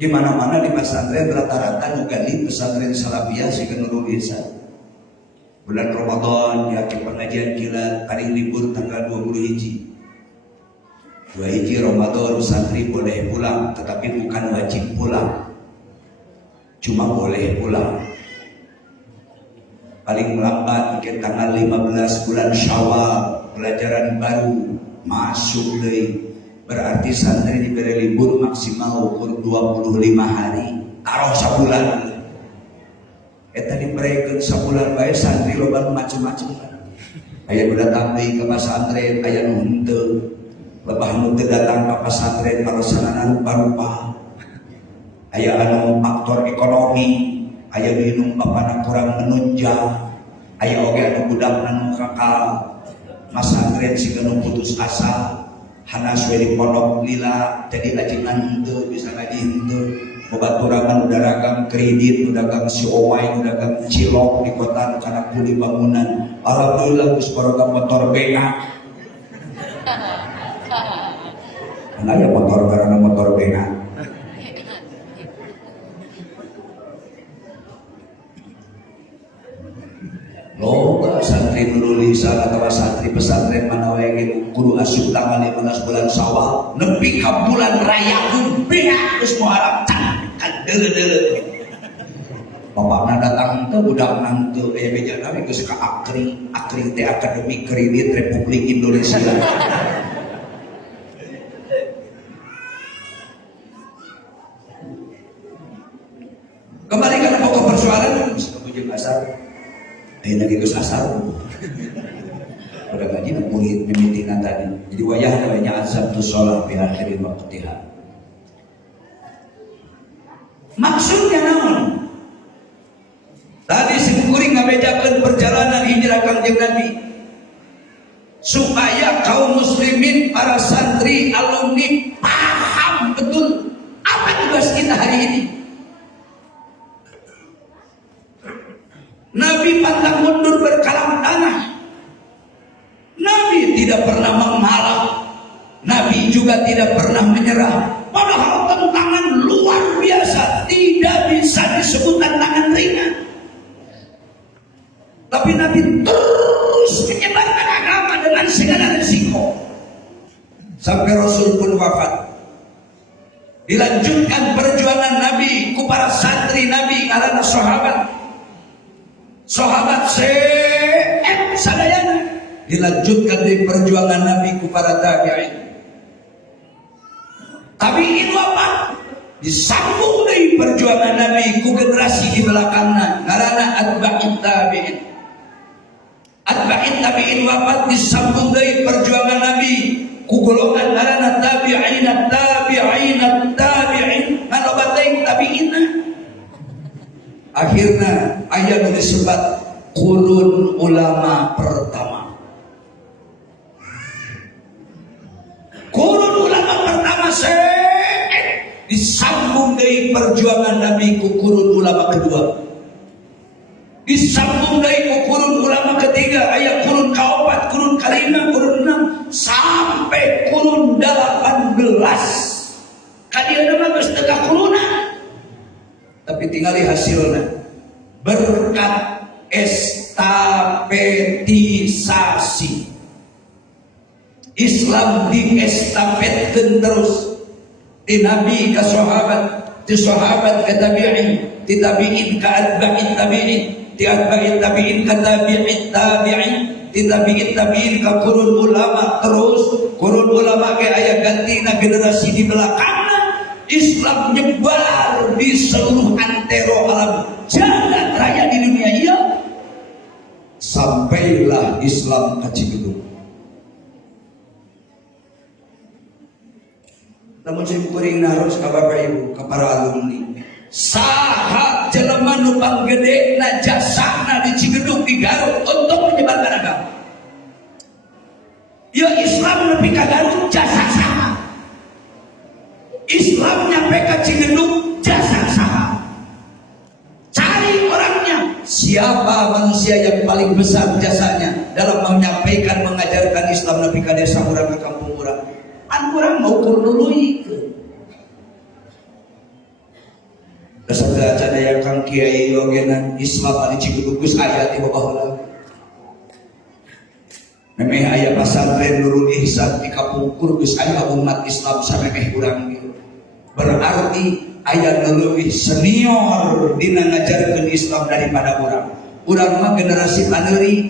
Di mana-mana di pesantren rata-rata nu ganti pesantren salafiyah sikeun Nurul Isa. Bulan Ramadan di akhir pengajian kilat paling libur tanggal 21. 21 Ramadan santri boleh pulang, tetapi bukan wajib pulang. Cuma boleh pulang. Paling lambat ke tanggal 15 bulan Syawal, pelajaran baru masuk deui. Berarti santri diberi libur maksimal ukur 25 hari. Taruh sabulan. Eta diprekeun sabulan bae santri loba macam-macam kan. Aya nu datang deui ka pesantren, aya nu henteu. Lebah nu teu datang ka pesantren palaksananan rupa-rupa. Aya anu faktor ekonomi, aya nu bapana kurang menunjang, aya oge anu budakna nu kakal. Masantren sikeun putus asa. Hanas we di pondok lila jadi ajinan henteu bisa ngaji henteu. Babaturangan udah dagang kredit, udah dagang siomay, udah dagang cilok di kota karena kuli bangunan. Alhamdulillah geus boga motor benga. Karena ya motor karena motor benga. Loba santri Nurul Isa atau santri pesantren mana wae ge kudu asup tanggal 15 bulan Syawal nepi ka bulan rayakeun beak geus Muharram can deuleu-deuleu. Bapakna datang teh budakna teu aya bejana we geus ka Akri teh Akademi Kredit Republik Indonesia. Kembali ke pokok persoalan sebujung asar. Ayeuna ge geus asar. Udah ngaji murid mimitina tadi. Jadi wayah namanya azab tu sholat di akhir waqtiha. Maksudnya naon? Tadi simkuring ngabejakeun perjalanan hijrah Kangjeng Nabi supaya kaum muslimin, para santri, alumni paham betul apa tugas kita hari ini. Nabi pantang mundur berkalam tanah. Nabi tidak pernah mengalah. Nabi juga tidak pernah menyerah. Padahal tantangan luar biasa, tidak bisa disebut tantangan ringan. Tapi Nabi terus menyebarkan agama dengan segala risiko. Sampai Rasul pun wafat. Dilanjutkan perjuangan Nabi ku para santri Nabi karena sahabat. Sahabat dilanjutkan dari perjuangan Nabi kepada tabi'in. Tabi'in wafat, disambung dari perjuangan Nabi ku generasi di belakangnya, ngaranna atba'in tabi'in. Atba'in tabi'in wafat, disambung dari perjuangan Nabi ku golongan ngaranna tabi'in tabi'in tabi'in, ngalobating tabi'ina. Akhirnya ayat nu disebut qurun ulama pertama. Qurun ulama pertama disambung dari perjuangan Nabi ku qurun ulama kedua. Disambung dari ku qurun ulama ketiga, ayat qurun kaopat, qurun kalima, qurun 6 sampai qurun 18. Kadieu mah geus teu kakurunan. Tapi tinggali hasilnya berkat estapetisasi. Islam diestafetkeun terus di Nabi ke sahabat, di sahabat ke tabi'in, di tabi'in ke atba'in tabi'in, di atba'in tabi'in ke tabi'in tabi'in, di tabi'in tabi'in ke qurun ulama, terus qurun ulama ke aya gantina generasi di belakangna. Islam nyebar di seluruh antero alam jagat raya di dunia iya. Sampailah Islam ke Cigedung. Namun saya kuring naros ka Bapak Ibu, ka para alumni. Saha jelema nu panggedena jasana di Cigedung di Garut untuk menyebarkan agama. Ya Islam nepi ka Garut jasa sama. Islam nyampe ke Cigedung jasa sama. Cari orangnya, siapa manusia yang paling besar jasanya dalam menyampaikan, mengajarkan Islam nepi ka desa urang, ke kampung urang. An urang mau kuruluyikeun. Kesadaran sadaya Kang Kiai ogenan Islam anu Cigedung geus aya ti babaheula. Memeh aya pasantren Nurul Ihsan di Kapungkur geus aya umat Islam samemeh urang ieu. Berarti aya nu leuwih senior dina ngajarkeun Islam daripada urang. Urang mah generasi paneuri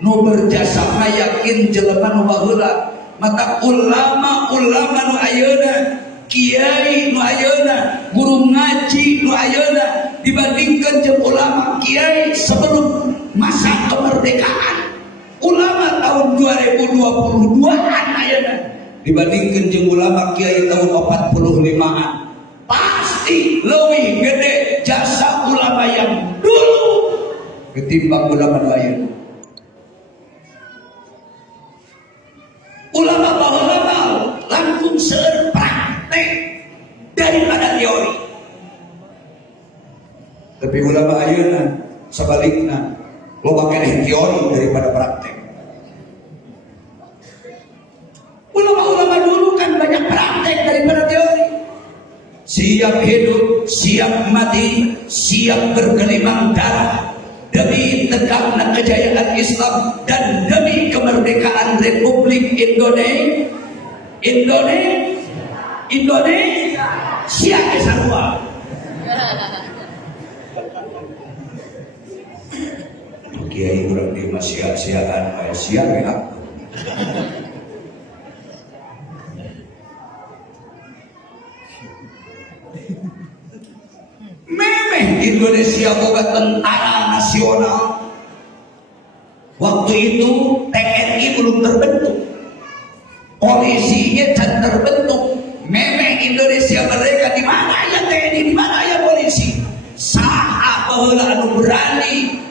nu berjasa mah yakin jelema nu baheula. Maka ulama-ulama nu ayeuna, kiai nu ayeuna, guru ngaji nu ayeuna dibandingkan jeung ulama kiai sebelum masa kemerdekaan. Ulama tahun 2022-an ayeuna dibandingkan jeung ulama kiai tahun 45-an. Pasti lebih gede jasa ulama yang dulu ketimbang ulama lain. Ulama baheula langsung seueur praktek daripada teori. Tapi ulama ayeuna sebaliknya loba keneh teori daripada praktek. Ulama-ulama dulu kan banyak praktek daripada teori. Siap hidup, siap mati, siap bergelimang darah demi tegaknya kejayaan Islam dan demi kemerdekaan Republik Indonesia. Siap sarua. Kiai urang di siap-siapan aya siap ya. Memeh Indonesia boga tentara nasional. Waktu itu TNI belum terbentuk, polisinya can terbentuk. Memeh Indonesia mereka di mana ya TNI, di mana ya polisi? Saha baheula anu berani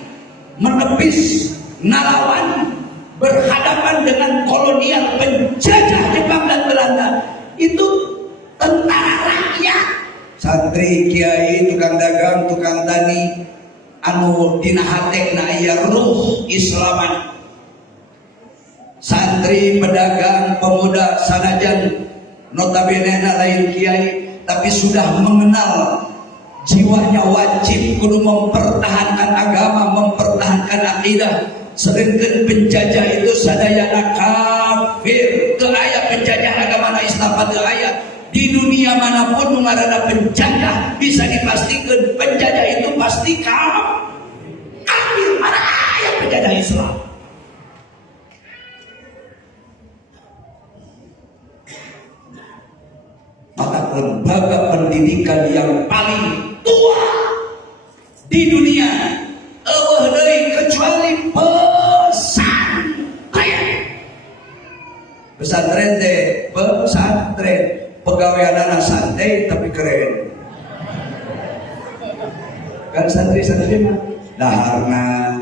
menepis, ngalawan, berhadapan dengan kolonial penjajah Jepang dan Belanda. Itu tentara rakyat. Santri, kiai, tukang dagang, tukang tani, anu dina hatekna aya ruh Islaman. Santri, pedagang, pemuda, sanajan notabene lain kiai, tapi sudah mengenal jiwanya wajib kudu mempertahankan agama, mempertahankan akidah. Sedangkan penjajah itu sadayana kafir, teu aya penjajah agama Islam teu aya. Di dunia manapun mengarana penjajah bisa dipastikan penjajah itu pasti kafir. Mana aya penjajah Islam? Maka lembaga pendidikan yang paling tua di dunia eueuh deui kecuali pesantren. Pesantren teh pesantren pegawaianana santai tapi keren. Kan santri-santri mah daharna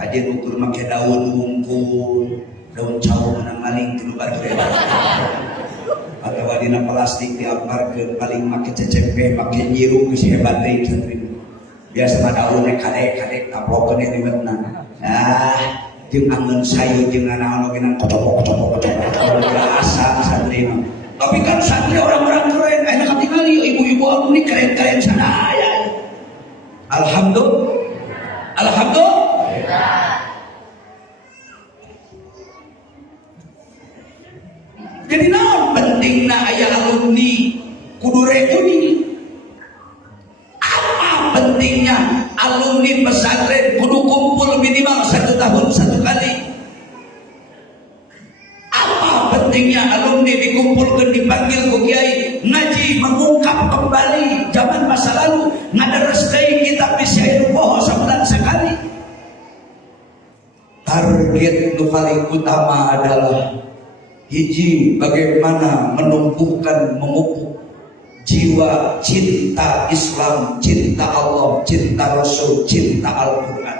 kajian ukur make daun unggul, daun cawu menang maling tilu batu. Atau wadina plastik diamparkeun paling make cecempe make nyiru geus hebat deui santri. Biasa mah daunnya kadek-kadek taplokeun di wetna. Ah, jeung angin sayu jeung naon oge nang kocok-kocok asa santri mah. Tapi kan santri orang-orang keren, enak katingali ibu-ibu alumni keren-keren sadaya. Alhamdulillah. Jadi naon pentingna aya alumni kudu reuni? Apa pentingnya alumni pesantren kudu kumpul minimal 1 tahun 1 kali? Apa pentingnya alumni dikumpulkan dipanggil ku kiai ngaji mengungkap kembali zaman masa lalu ngadares deui kitab Syair Poho sabulan sekali? Target nu paling utama adalah hiji, bagaimana menumbuhkan memupuk jiwa cinta Islam, cinta Allah, cinta Rasul, cinta Al-Quran.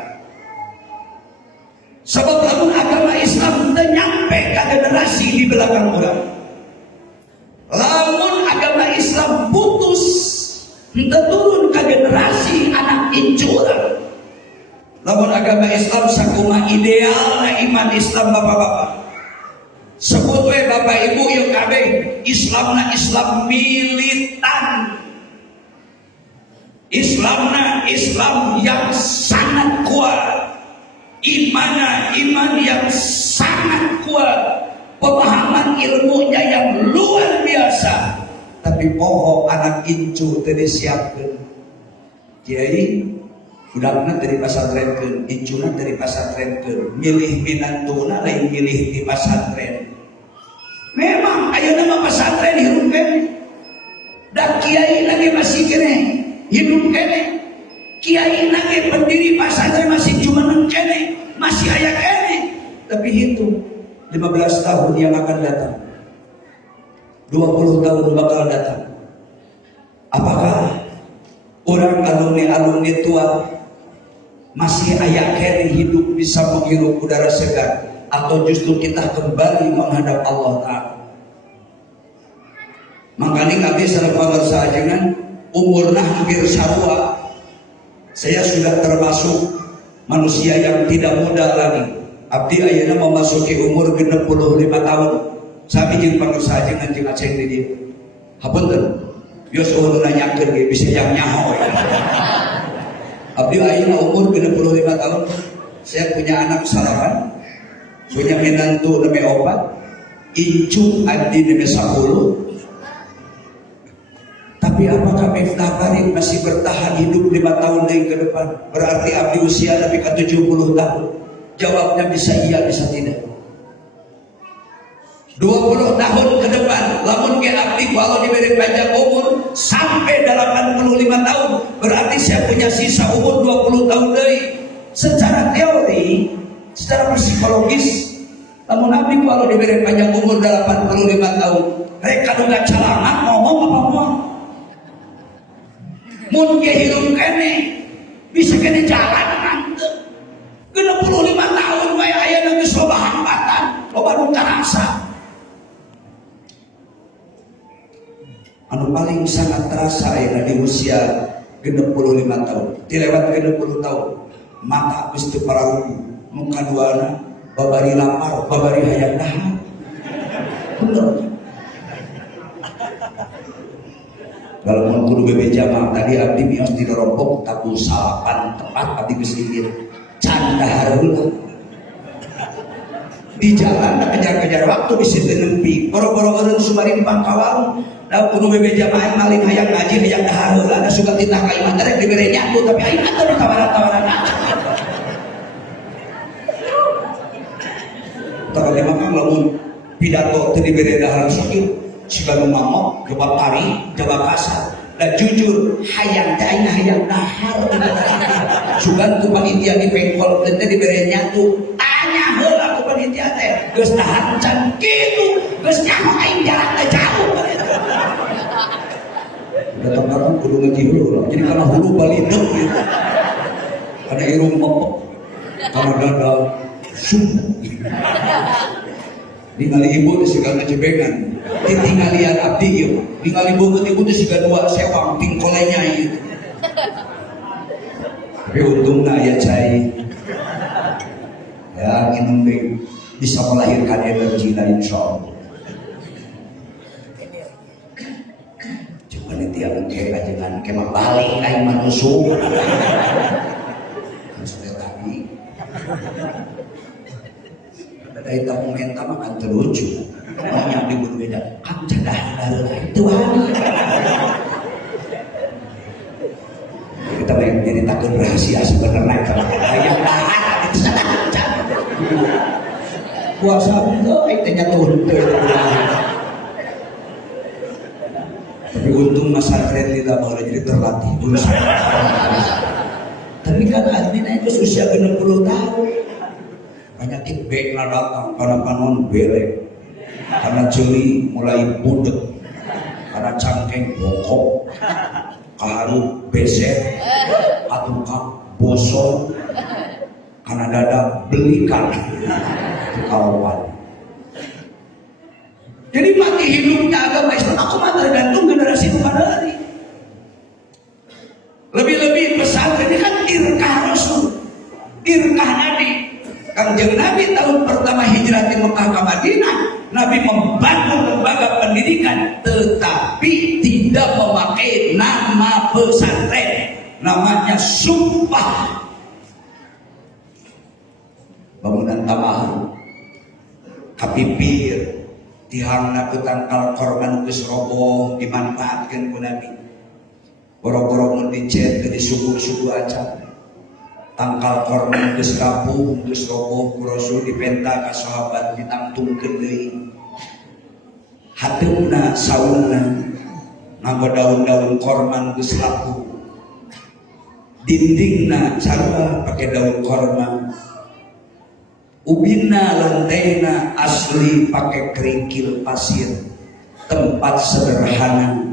Sebab lamun agama Islam teu nyampe ka generasi di belakang orang. Lamun agama Islam putus teu turun ka generasi anak incuran. Lamun agama Islam sakumaha idealna iman Islam bapak-bapak. Sebut we bapak ibu ieu kabeh Islamna Islam militan. Islamna Islam yang sangat kuat. Imanna iman yang sangat kuat. Pemahaman ilmunya yang luar biasa. Tapi poho anak incu teu disiapkeun. Kiai budakna teu dipasantrenkeun, incuna teu dipasantrenkeun, milih minantuna lain milih di pasantren. Memang ayeuna mah pesantren hirup kene. Da kiai lagi masih kene hidup kene. Kiai lagi pendiri pesantren masih cuma kene, masih aya kene. Tapi hitung 15 tahun yang akan datang, 20 tahun bakal datang. Apakah orang alumni tua masih aya kene hidup bisa menghirup udara segar, atau justru kita kembali menghadap Allah Ta'ala? Makanya ngabdi sareng sajengan umurna hampir sarua. Saya sudah termasuk manusia yang tidak muda lagi. Abdi ayeuna memasuki umur 65 tahun. Sami jeung pangusahajengan jeung aceng di dieu. Hapunten. Yos ulun nanyakeun ge bisa yang nyaho. Abdi ayeuna umur 65 tahun. Saya punya anak salapan, punya menantu neme 4, incu abdi neme 10. Tapi apakah Miftah Farid masih bertahan hidup 5 tahun lagi ke depan? Berarti abdi usia lebih ke 70 tahun. Jawabnya bisa iya, bisa tidak. 20 tahun ke depan, lamun ke abdi kalau diberi panjang umur sampai 85 tahun, berarti saya punya sisa umur 20 tahun lagi. Secara teori, secara psikologis, lamun abdi kalau diberi panjang umur 85 tahun, mereka juga calangan ngomong apa-apa. Mun ge hirup kene bisa kene jalan nanti 65 tahun wae aya geus loba hambatan, loba nu terasa. Anu paling sangat terasa aya di usia 65 tahun. Dilewat 60 tahun, mata geus teu pararuku, muka duana babari lapar, babari hayang dahar. Bener. Kalau mau kudu bebe jamaah tadi abdi mios di rompok tabu salapan tepat abdi geus inggir can dahar heula. Di jalan da kejar-kejar waktu bisa teu nempi. Boro-boro eureun sumari pangkawang, da kudu bebe jamaah maling hayang ngaji hayang dahar heula da suka titah ka imah rek dibere nyaku tapi aing atuh ditawaran-tawaran. Tapi memang lamun pidato teu dibere dahar sakit Siga nu ngomong, coba pari, coba kasar. Dan jujur, hayang teh aing hayang dahar. Sugan tu panitia di pengkol teh dibere nyatu. Tanya heula ku panitia teh, geus dahar can kitu, geus nyaho aing jalan teh jauh. Datang orang kudu ngaji hulu, jadi karena hulu balideg gitu. Karena irung mepek, karena dada sumbu. Ningali ibu itu suka ngecebengan, tingalian abdi gitu. Ningali bungut ibu itu suka dua sewang pingkolenya gitu. Tapi untungnya ya cai, ya ini bisa melahirkan energi dari insya Allah. Cuma nanti yang kayak jangan kemah balik kayak manusia. Sudah lagi. Dari tamu mental makan terlucu. Orang yang dibuat beda, kamu cadah lain itu kita jadi takut rahasia sebenarnya kalau yang tahan itu saja. Puasa itu itenya turun. Tapi untung masa keren tidak boleh jadi terlatih dulu. Tapi kan adminnya itu usia 60 tahun. Banyak tikbek lah datang karena panon belek, karena jeli mulai budek, karena cangkeng bokok, kaharu beset, atungkap bosong, karena dada belikan itu kawan. Jadi mati hidupnya agama Islam aku mah tergantung generasi bukan hari. Lebih-lebih pesantren ini kan irkah Rasul, irkah Nabi. Kanjeng Nabi tahun pertama hijrah di Mekah ke Madinah, Nabi membangun lembaga pendidikan, tetapi tidak memakai nama pesantren, namanya sumpah. Bangunan tambahan, kapipir, tihangna ketangkal korban geus roboh dimanfaatkan ku Nabi. Boro-boro mun dicet di suku-suku acan. Tangkal korban geus rapuh, geus roboh ku Rasul dipenta ka sahabat ditangtungkeun deui. Hateumna saungna nganggo daun-daun korban geus rapuh. Dindingna cara pake daun korban. Ubinna lantaina asli pake kerikil pasir. Tempat sederhana.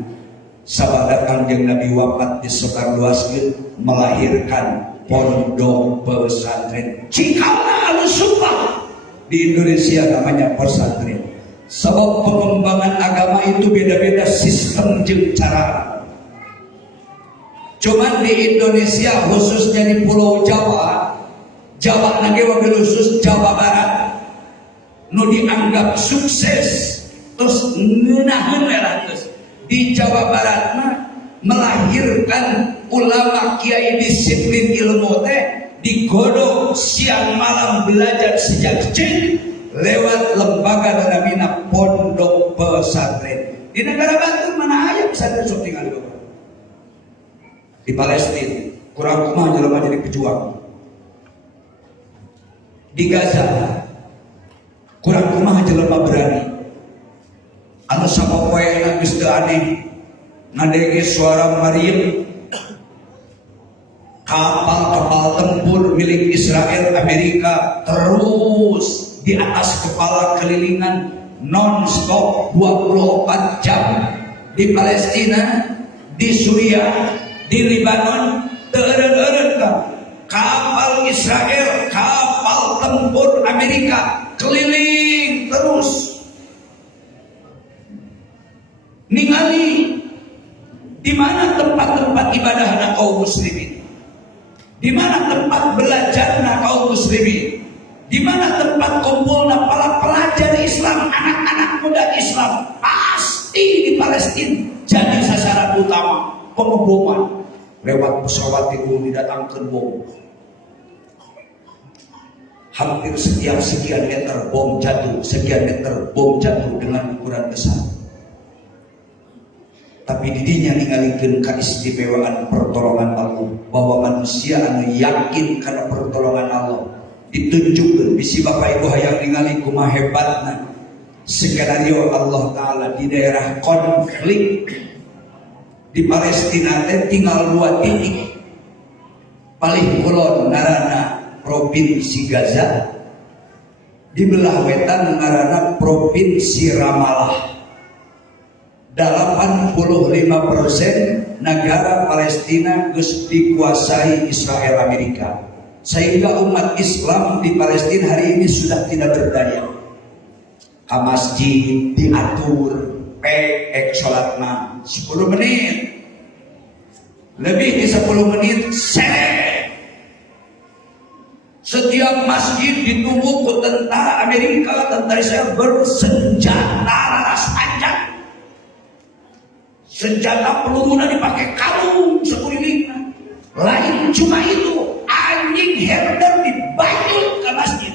Sabada Kanjeng Nabi wafat disebarluaskeun melahirkan pondok pesantren. Cikauna Al-Sumpah di Indonesia namanya pesantren. Sebab pengembangan agama itu beda-beda sistem jeung cara. Cuman di Indonesia khususnya di Pulau Jawa, Jawa nage wabil khusus Jawa Barat, nu dianggap sukses terus ngeunaheun terus di Jawa Barat mah melahirkan ulama kiai disiplin ilmu teh digodok siang malam belajar sejak kecil lewat lembaga namina pondok pesantren. Di negara Batur mana aya pesantren sok tinggal di Palestina kurang kumaha jelema jadi pejuang. Di Gaza kurang kumaha jelema berani anu sapopoena geus teu aneh ngadege suara Maryam. Kapal-kapal tempur milik Israel Amerika terus di atas kepala kelilingan non-stop 24 jam di Palestina, di Suriah, di Lebanon, teureun-eureun kapal Israel, kapal tempur Amerika keliling terus ningali di mana tempat-tempat ibadah kaum muslimin, di mana tempat belajarna kaum muslimin, di mana tempat kumpulna para pelajar Islam, anak-anak muda Islam, pasti di Palestina jadi sasaran utama pengeboman. Lewat pesawat itu didatangkan bom. Hampir setiap sekian meter bom jatuh, sekian meter bom jatuh dengan ukuran besar. Tapi didinya ningalikeun keistimewaan pertolongan Allah, bahwa manusia anu yakin karena pertolongan Allah ditunjukkeun bisi Bapak Ibu hayang ningali kumaha hebatna skenario Allah Ta'ala di daerah konflik di Palestina tinggal 2 titik. Paling kulon ngaranna provinsi Gaza, di belah wetan ngaranna provinsi Ramallah. 85% negara Palestina geus dikuasai Israel Amerika, sehingga umat Islam di Palestina hari ini sudah tidak berdaya. Ke masjid diatur sholatna 10 menit, lebih di 10 menit setiap masjid ditunggu ku tentara Amerika, tentara Israel bersenjata laras panjang, senjata pelurunya dipakai kalung sekulilingnya. Lain cuma itu, anjing herder dibanyut ke masjid.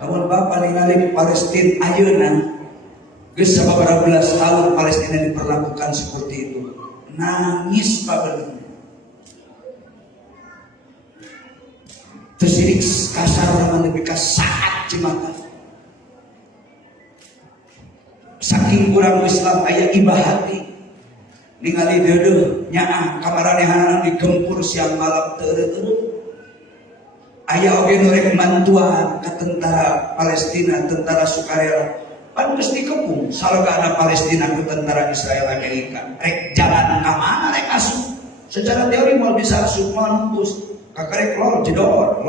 Namun Bapak ningali Palestina ayeuna geus sababaraha belas tahun Palestina diperlakukan seperti itu. Nangis Pak bener. Tersirik kasar orang lebih saat cemaka. Saking kurang Islam aya ibahati. Ningali deudeuh nyaah kamaranehanana digempur siang malam teu-teu. Aya oge nu rek mantuan ka tentara Palestina, tentara sukarela. Pan geus dikepung salogana Palestina ku tentara Israel Amerika. Rek jalan ka mana rek asup. Secara teori mau bisa asup mampus. Kakarek lol jedor.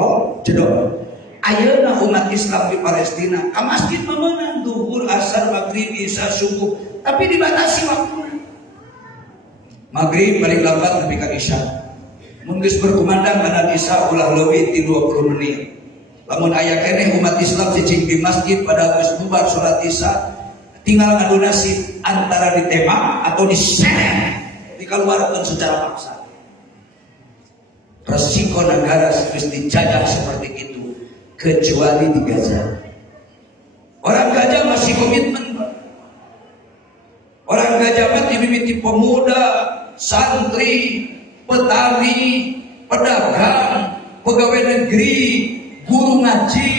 Ayeuna umat Islam di Palestina ka masjid meunang zuhur, asar, maghrib, isya, subuh, tapi dibatasi waktu. Maghrib paling lambat nepi ka isya. Mun geus berkumandang pada isya ulah leuwih ti 20 menit. Lamun aya keneh umat Islam cicing di masjid pada geus bubar salat isya, tinggal ngadu nasib antara ditembak atau diseret, dikeluarkan secara paksa. Resiko negara harus dijajah seperti itu, kecuali di Gaza. Orang Gaza masih komitmen. Orang Gaza mah dimimiti pemuda, santri, petani, pedagang, pegawai negeri, guru ngaji,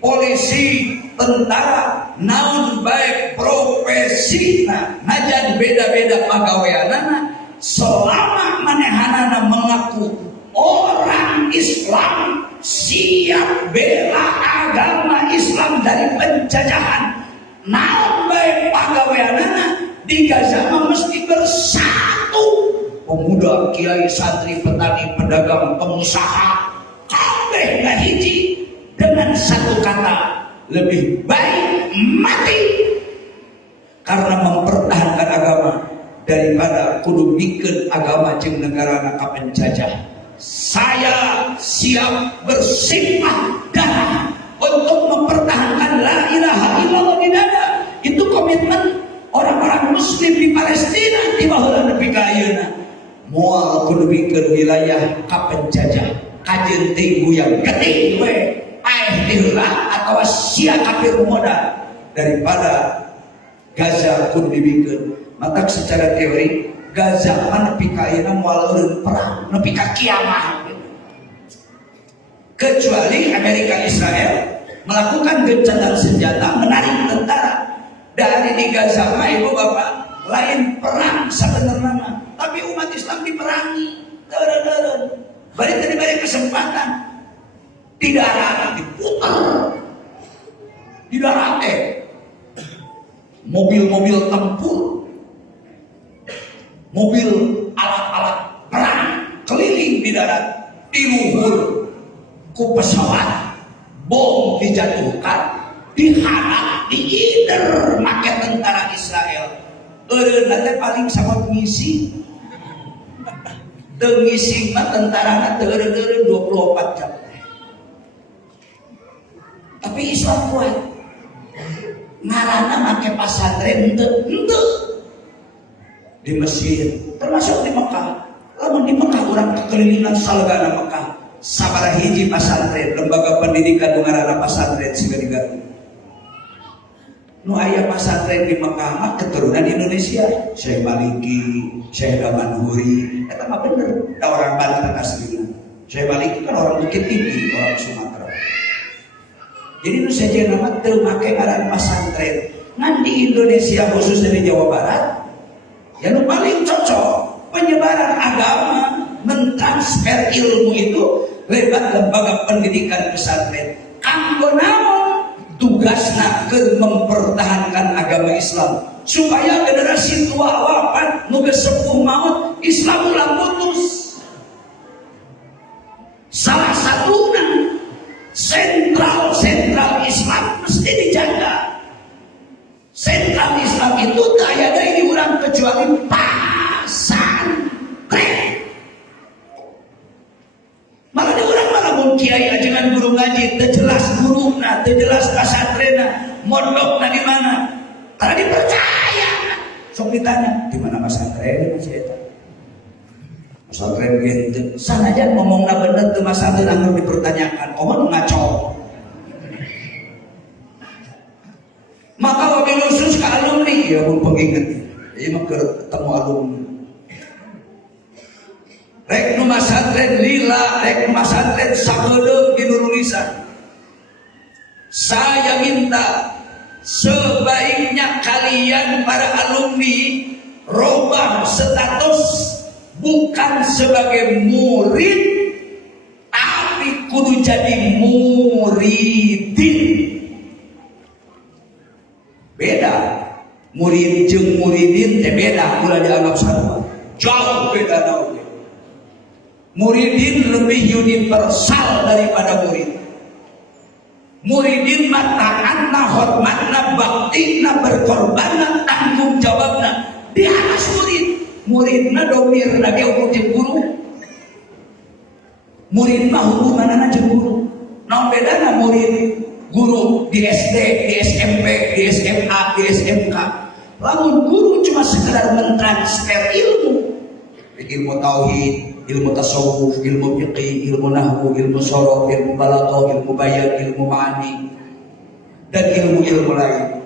polisi, tentara, naon baik profesi najan beda-beda pagaweanana, selama manehanana mengaku orang Islam siap bela agama Islam dari penjajahan, naon baik pagaweanana di Gaza mesti bersatu. Pemuda, kiai, santri, petani, pedagang, pengusaha, kabeh ngahiji dengan satu kata, lebih baik mati karena mempertahankan agama daripada kudu bikin agama jeung negara ka penjajah. Saya siap bersimpah darah untuk mempertahankan la ilaha illallah di dada. Itu komitmen orang-orang muslim di Palestina di baheula nepi ka ayeuna. Moal kudu bikin wilayah ka penjajah, kajeun tinggu yang gede we, aeh diheula atawa sia kafir modal daripada Gaza kudu dibikin. Maka secara teori Gaza mah nepi ka ayeuna moal eureun perang, nepi ka kiamat. Kecuali Amerika Israel melakukan gencatan senjata, menarik tentara dari di Gaza mah ibu bapak lain perang sebenarnya mah. Tapi umat Islam diperangi, balik dari balik kesempatan di darat diputar, di darat mobil-mobil tempur, mobil alat-alat perang keliling di darat, di luhur ku pesawat, bom dijatuhkan, dihanap, diider make tentara Israel. Nanti paling sama pengisi ngisi mah tentara teu 24 jam. Tapi Islam kuat. Ngaranna make pasantren henteu di Mesir, termasuk di Mekah. Lamun di Mekah urang kekelilingan salagana Mekah. Sabaraha hiji pasantren, lembaga pendidikan nu ngaranna pasantren siga di Garut. Nu aya pasantren di Mekah mah keturunan Indonesia, Syekh Maliki, Syekh Damanhuri, eta mah bener, da orang Banten aslinya. Syekh Maliki kan orang Bukit Tinggi, orang Sumatera. Jadi nu saja nama teu make ngaran pesantren. Ngan di Indonesia khususnya di Jawa Barat, yang paling cocok penyebaran agama, mentransfer ilmu itu lewat lembaga pendidikan pesantren. Kanggo naon tugasna keur mempertahankan agama Islam supaya generasi tua wafat nu geus sepuh maut Islam ulah putus. Salah satunya sentral Islam mesti dijaga. Sentral Islam itu daya dari orang kecuali pesantren. Malah di orang malah mun kiai ajengan guru ngaji, terjelas guruna, terjelas kasantrena, mondokna di mana? Karena dipercaya. Sok ditanya, di mana pesantren masih eta? Pesantren gitu. Sanajan ngomongna bener teu masalah anu dipertanyakan. Omong ngaco. Maka wabil khusus ke alumni, ya pun pengingat. Jadi mah ketemu alumni. Rek nu masantren lila, rek nu masantren sakedeung di Nurul Lisan. Saya minta sebaiknya kalian para alumni robah status bukan sebagai murid, tapi kudu jadi muridin. Beda, murid jeung muridin teh beda, ulah dianggap sama. Jauh beda naonnya. Muridin lebih universal daripada murid. Muridin mah taatna, hormatna, baktina, berkorbanna, tanggung jawabna di atas murid. Muridna domirna ge ukur jeung guru. Murid mah hubunganna jeung guru. Naon bedana murid guru di SD, di SMP, di SMA, di SMK. Lamun guru cuma sekedar mentransfer ilmu. Ilmu tauhid, ilmu tasawuf, ilmu fiqih, ilmu nahwu, ilmu sorof, ilmu balaghah, ilmu bayan, ilmu ma'ani, dan ilmu-ilmu lain.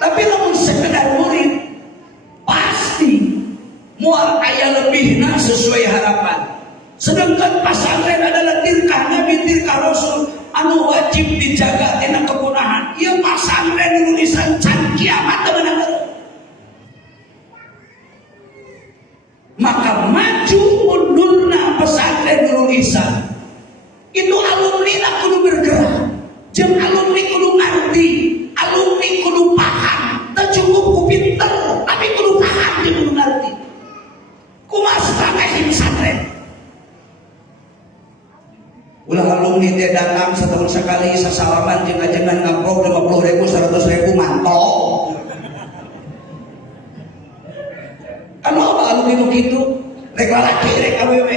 Tapi lamun sekedar murid, pasti mual aya lebihna sesuai harapan. Sedangkan pesantren adalah tirkah Nabi, tirkah Rasul anu wajib dijaga tina kepunahan. Ieu pesantren Nurul Lisan can kiamat temenan. Maka maju mundurna pesantren Nurul Lisan itu alumni lah kudu bergerak. Jeung alumni kudu ngerti, alumni kudu paham. Teu cukup ku pinter, tapi kudu paham jeung kudu ngerti. Kumaha strategi pesantren? Ulah alumni teh datang setahun sekali sasalaman jeung ajengan ngamprok 50.000 100.000 mantap. Kan loba alumni nu kitu, rek lalaki rek awewe.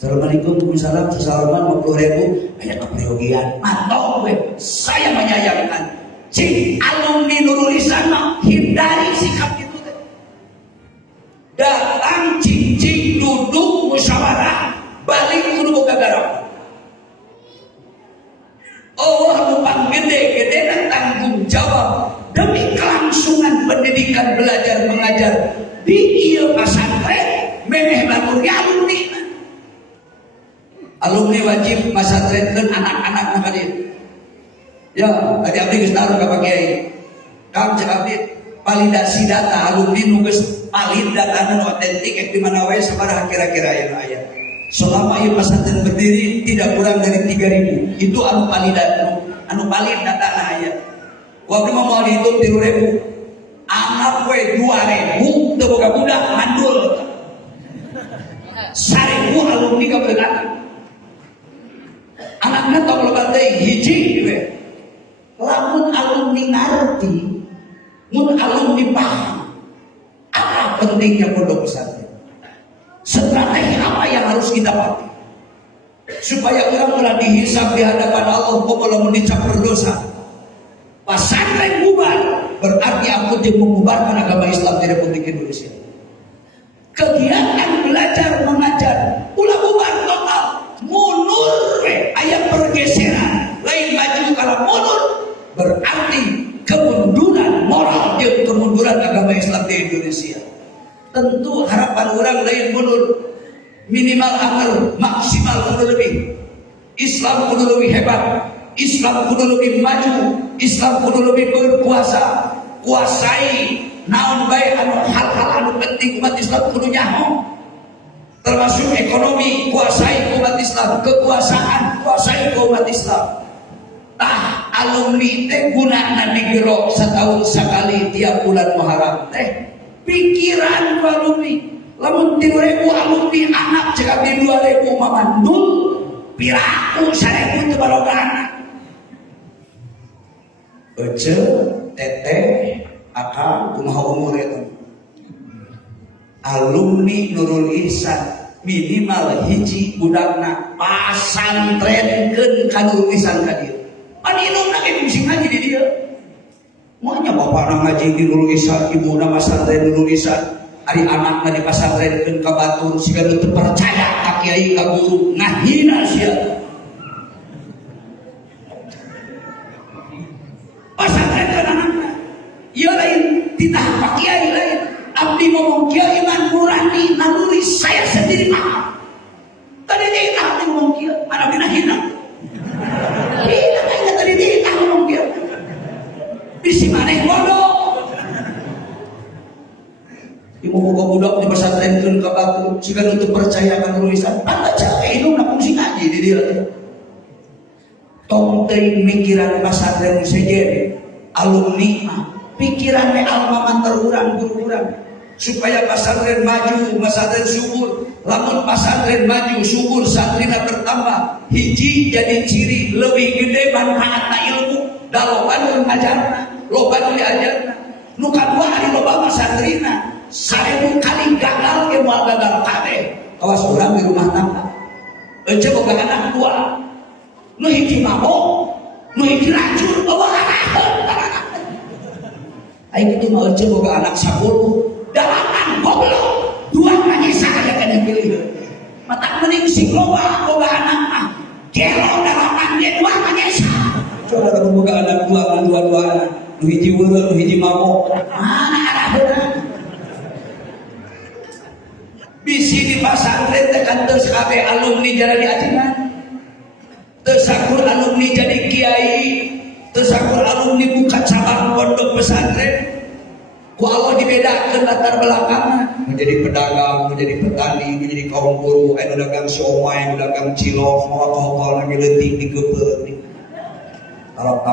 Assalamualaikum, waalaikumsalam, sasalaman 50.000 aya kepriyogian. Mantap we. Saya menyayangkan. Cing alumni Nurul Lisan mah hindari sikap itu teh. Datang cing duduk musyawarah, balik kudu boga garap. Allah numpang gede dan tanggung jawab demi kelangsungan pendidikan belajar mengajar di ieu pesantren memeh batur alumni. Alumni wajib masantrenkeun anak-anak ka dieu. Ya, tadi abdi geus taruh ka Pak Kiai. Kang cek abdi validasi data alumni nu geus valid data nu otentik ek di mana wae sabaraha kira-kira aya. Selama ieu pesantren berdiri tidak kurang dari 3.000. Itu anu valid data aya. Waktu mau dihitung 3.000. Anggap we 2.000 teu boga budak mandul. 1.000 alumni ka berdatang. Anakna tong loba teh hiji we. Lamun alumni ngarti, mun alumni paham apa pentingnya pondok pesantren. Strategi apa yang harus kita pakai supaya orang telah dihisab di hadapan Allah kalau dicap berdosa. Pesantren bubar berarti aku dia membubarkan agama Islam di Republik Indonesia. Kegiatan belajar mengajar ulah bubar total, mundur ayat pergeseran lain maju kalau mundur berarti kemunduran moral dan kemunduran agama Islam di Indonesia. Tentu harapan orang lain mundur minimal akal maksimal kudu lebih. Islam kudu lebih hebat, Islam kudu lebih maju, Islam kudu lebih berkuasa. Kuasai naon bae anu hal-hal anu penting umat Islam kudu nyaho, termasuk ekonomi kuasai umat Islam, kekuasaan kuasai umat Islam. Tah alumni teh gunana digero setahun sekali tiap bulan Muharram teh pikiran alumni. Lamun 3.000 alumni anak cek abdi 2.000 mamandul piraku 1.000 teu baroga anak. Ece teteh akang kumaha umur eta alumni Nurul Ihsan minimal hiji budakna pasantrenkeun ka Nurul Ihsan ka dieu pan indungna ge bising ngaji di dieu moanya bapana ngaji di Nurul Ihsan ibuna pasantren Nurul Ihsan ari anakna di pasantrenkeun ka Batur siga teu percaya ka kiai ka guru ngahina sia pasantrenkeun anakna. Ieu lain titah Pak Kiai lain. Abdi ngomong kiai iman nurani naluri saya sendiri paham. Tadi dia abdi ngomong kiai, mana bina hina. Hina kayaknya tadi dia ngomong kiai. Bisi maneh bodoh. Ibu buka budak di pesantren ke Batu, jika untuk percaya kan tulisan, baca itu nak fungsi ngaji di dia. Tong teuing mikiran pesantren sejen, alumni mah pikiran we alma mater urang guru urang supaya pesantren maju, pesantren subur. Lamun pesantren maju subur, santrina bertambah, hiji jadi ciri lebih gede manfaatna ilmu, daloban ngajarna, loban diajarna. Nu kadua ari loba santrina 1000 kali gagal ge moal gagal kabeh. Kawas urang di rumah tangga. Ece boga anak dua. Nu hiji mabok, nu hiji racun, bawa anak. Aing kitu mah ece boga anak 10, dalaman goblok. Dua nganyesa aya kana pilih. Mata mending sing loba boga anak mah. Gelo dalaman ge dua nganyesa. Coba kalau boga anak dua anak. Nu hiji weuleuh, nu hiji mabok. Mana arahna? Bisi di pesantren tekan terus kabeh alumni jadi ajengan, tersakur alumni jadi kiai, tersakur alumni buka cabang pondok pesantren. Ku Allah dibedakan latar belakangnya, menjadi pedagang, menjadi petani, menjadi kaum guru, anu dagang siomay, dagang cilok, mau lagi leutik di geupeur. Talap.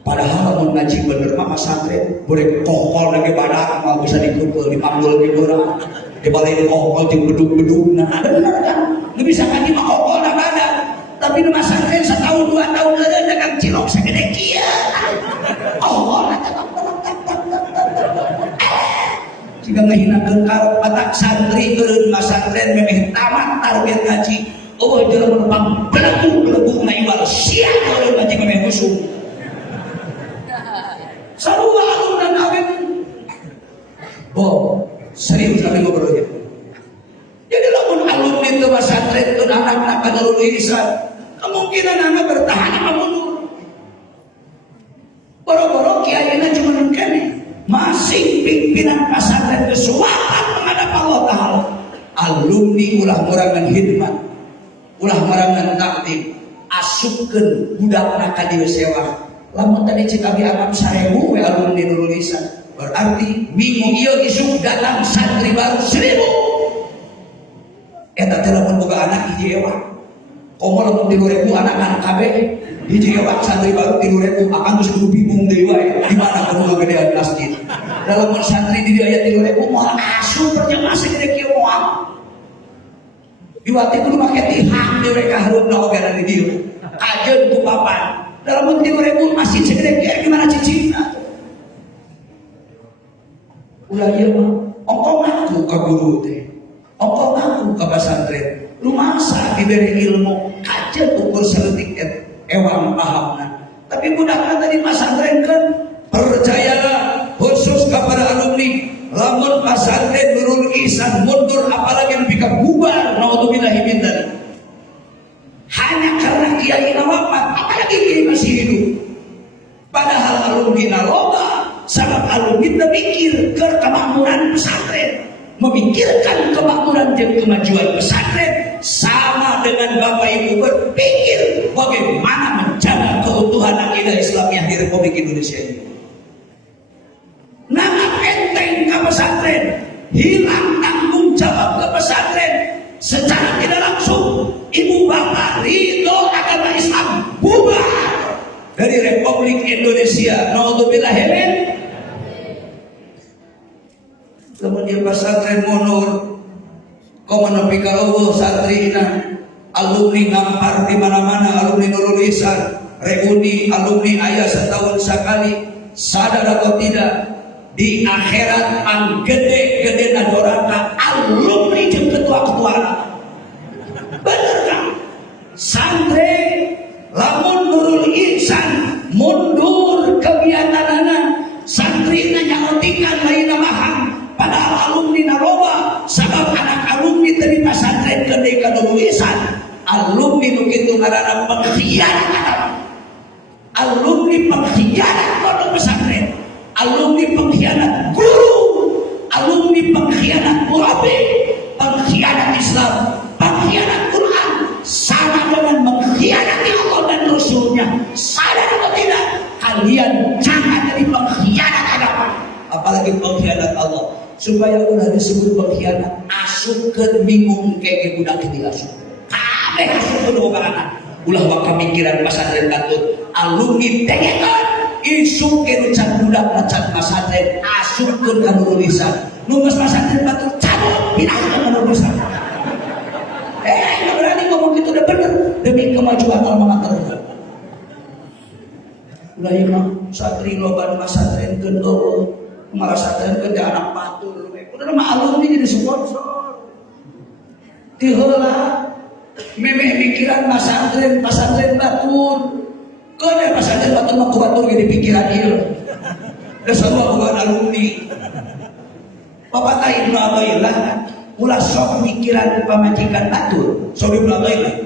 Padahal mau ngaji bener mah pesantren boleh kokol lagi badak mau bisa dikumpul dipanggul di orang dibalik kokol jeung bedug-bedug nah bener kan lu bisa ngaji mah kokol na badak tapi di pesantren setahun 2 tahun ada dagang cilok segede kieu Allah jika ngahinakeun karep batak santri keun pesantren memeh tamat target ngaji oh jelema pang belegu na ibal sia keun ngaji memeh musuh sarua alumnan awet. Oh, serius kami ngobrolnya. Jadi lamun alumni itu pesantren itu anak-anak Nurul Ihsan, kemungkinan anak bertahan apa mundur. Boro-boro kiainya cuma kene, masih pimpinan pesantren kesuatan menghadap Allah Taala. Alumni ulah morangan khidmat, ulah morangan takdim, asupkeun budakna ka dieu sewa. Lamun tadi cek abi anam 1000 we alumni Nurul Ihsan berarti minggu ieu isuk datang santri baru 1000 eta teh lamun boga anak hiji ewa komo lamun 3000 anak-anak kabeh hiji ewa santri baru 3000 akan geus kudu bingung deui wae di mana kudu gedean masjid dalam santri di dieu aya 3000 moal asup perjamaah segede kieu moal diwati kudu make tihang di mereka harupna oge di dieu kajeun ku papan dalam 3000 masjid segede kieu gimana cicingna ulah ieu mah ongko ngaku ka guru teh ongko ngaku ka pesantren lu masa diberi ilmu kajeun ukur saleutik ewang pahamna tapi budakna tadi pesantren kan percayalah khusus kepada alumni lamun pesantren Nurul Ihsan mundur apalagi lebih bubar naudzubillahi min dzalik hanya karena kiai wafat apalagi kiai masih hidup padahal alumni loba sabab alumni mikir ke kemakmuran pesantren memikirkan kemakmuran dan kemajuan pesantren sama dengan Bapak Ibu berpikir bagaimana menjaga keutuhan akidah Islamiyah di Republik Indonesia ini. Nangat enteng ke pesantren, hilang tanggung jawab ke pesantren, secara tidak langsung ibu bapak ridho agama Islam bubar dari Republik Indonesia. Naudzubillah hemen. Kemudian pesantren mundur, kau menepi ka Allah santrina, alumni ngampar di mana-mana, alumni Nurul Ihsan, reuni alumni ayah setahun sekali. Sadar atau tidak, di akhirat ang gede-gede dan doraka alumni jeung ketua-ketua. Bener kan? Santri lamun Nurul Ihsan mundur kegiatanana, santrina nyaotikan lain mahang. Padahal alumni naroba, sabab anak alumni dari pesantren gede ka Nurul Ihsan, alumni begitu ngaranna pengkhianat. Alumni pengkhianat pondok pesantren, alumni pengkhianat guru, alumni pengkhianat murabi, pengkhianat Islam, pengkhianat Quran, sama dengan mengkhianati Allah dan Rasulnya. Sadar atau tidak, kalian jangan jadi pengkhianat agama, apalagi pengkhianat Allah. Supaya ulah disebut pengkhianat, asupkeun bingung kayak budak kitu asup. Kabeh asupkeun omongan. Ulah waka mikiran pesantren Batur, alumni dengekeun isuk ke can budak can pesantren asupkeun ka Nurul Ihsan. Nu geus pesantren Batur cabut pindah ka Nurul Ihsan. Enggak berani ngomong gitu, udah bener demi kemajuan alma mater. Ulah ieu mah santri loba pesantren keun malah pesantren keun anak Batur. Udah mah alumni jadi sponsor. Ti heula memeh pikiran pesantren Batur. Kode pesantren Batur mah kubatur jadi pikiran ieu. Da semua bukan alumni. Bapak ta Ibnu Athaillah ulah sok pikiran pamajikan Batur. Sok Ibnu Athaillah.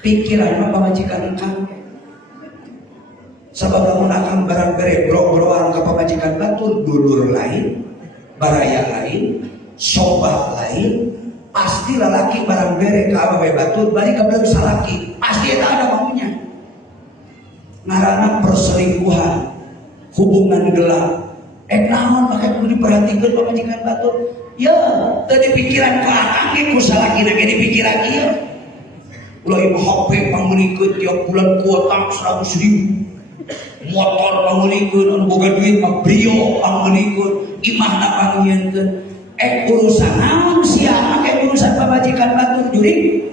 Pikiran mah pamajikan engkang. Sabab lamun akang barang bere brok-brokan ka pamajikan Batur, dulur lain, baraya lain, sobat lain, pasti lelaki barang bere ke abawe Batur, bari ka belum salaki, pasti eta ada maunya. Ngaranna perselingkuhan, hubungan gelap. Naon make kudu diperhatikeun pamajikan Batur? Ya, tadi pikiran ka akang ge ku salakina ge dipikiran ieu. Ulah ieu HP panggulikeun tiap bulan kuota 100.000. Motor panggulikeun anu boga duit mah Brio panggulikeun, imahna panggieunkeun. Urusan naon sia make urusan pamajikan Batur jurig?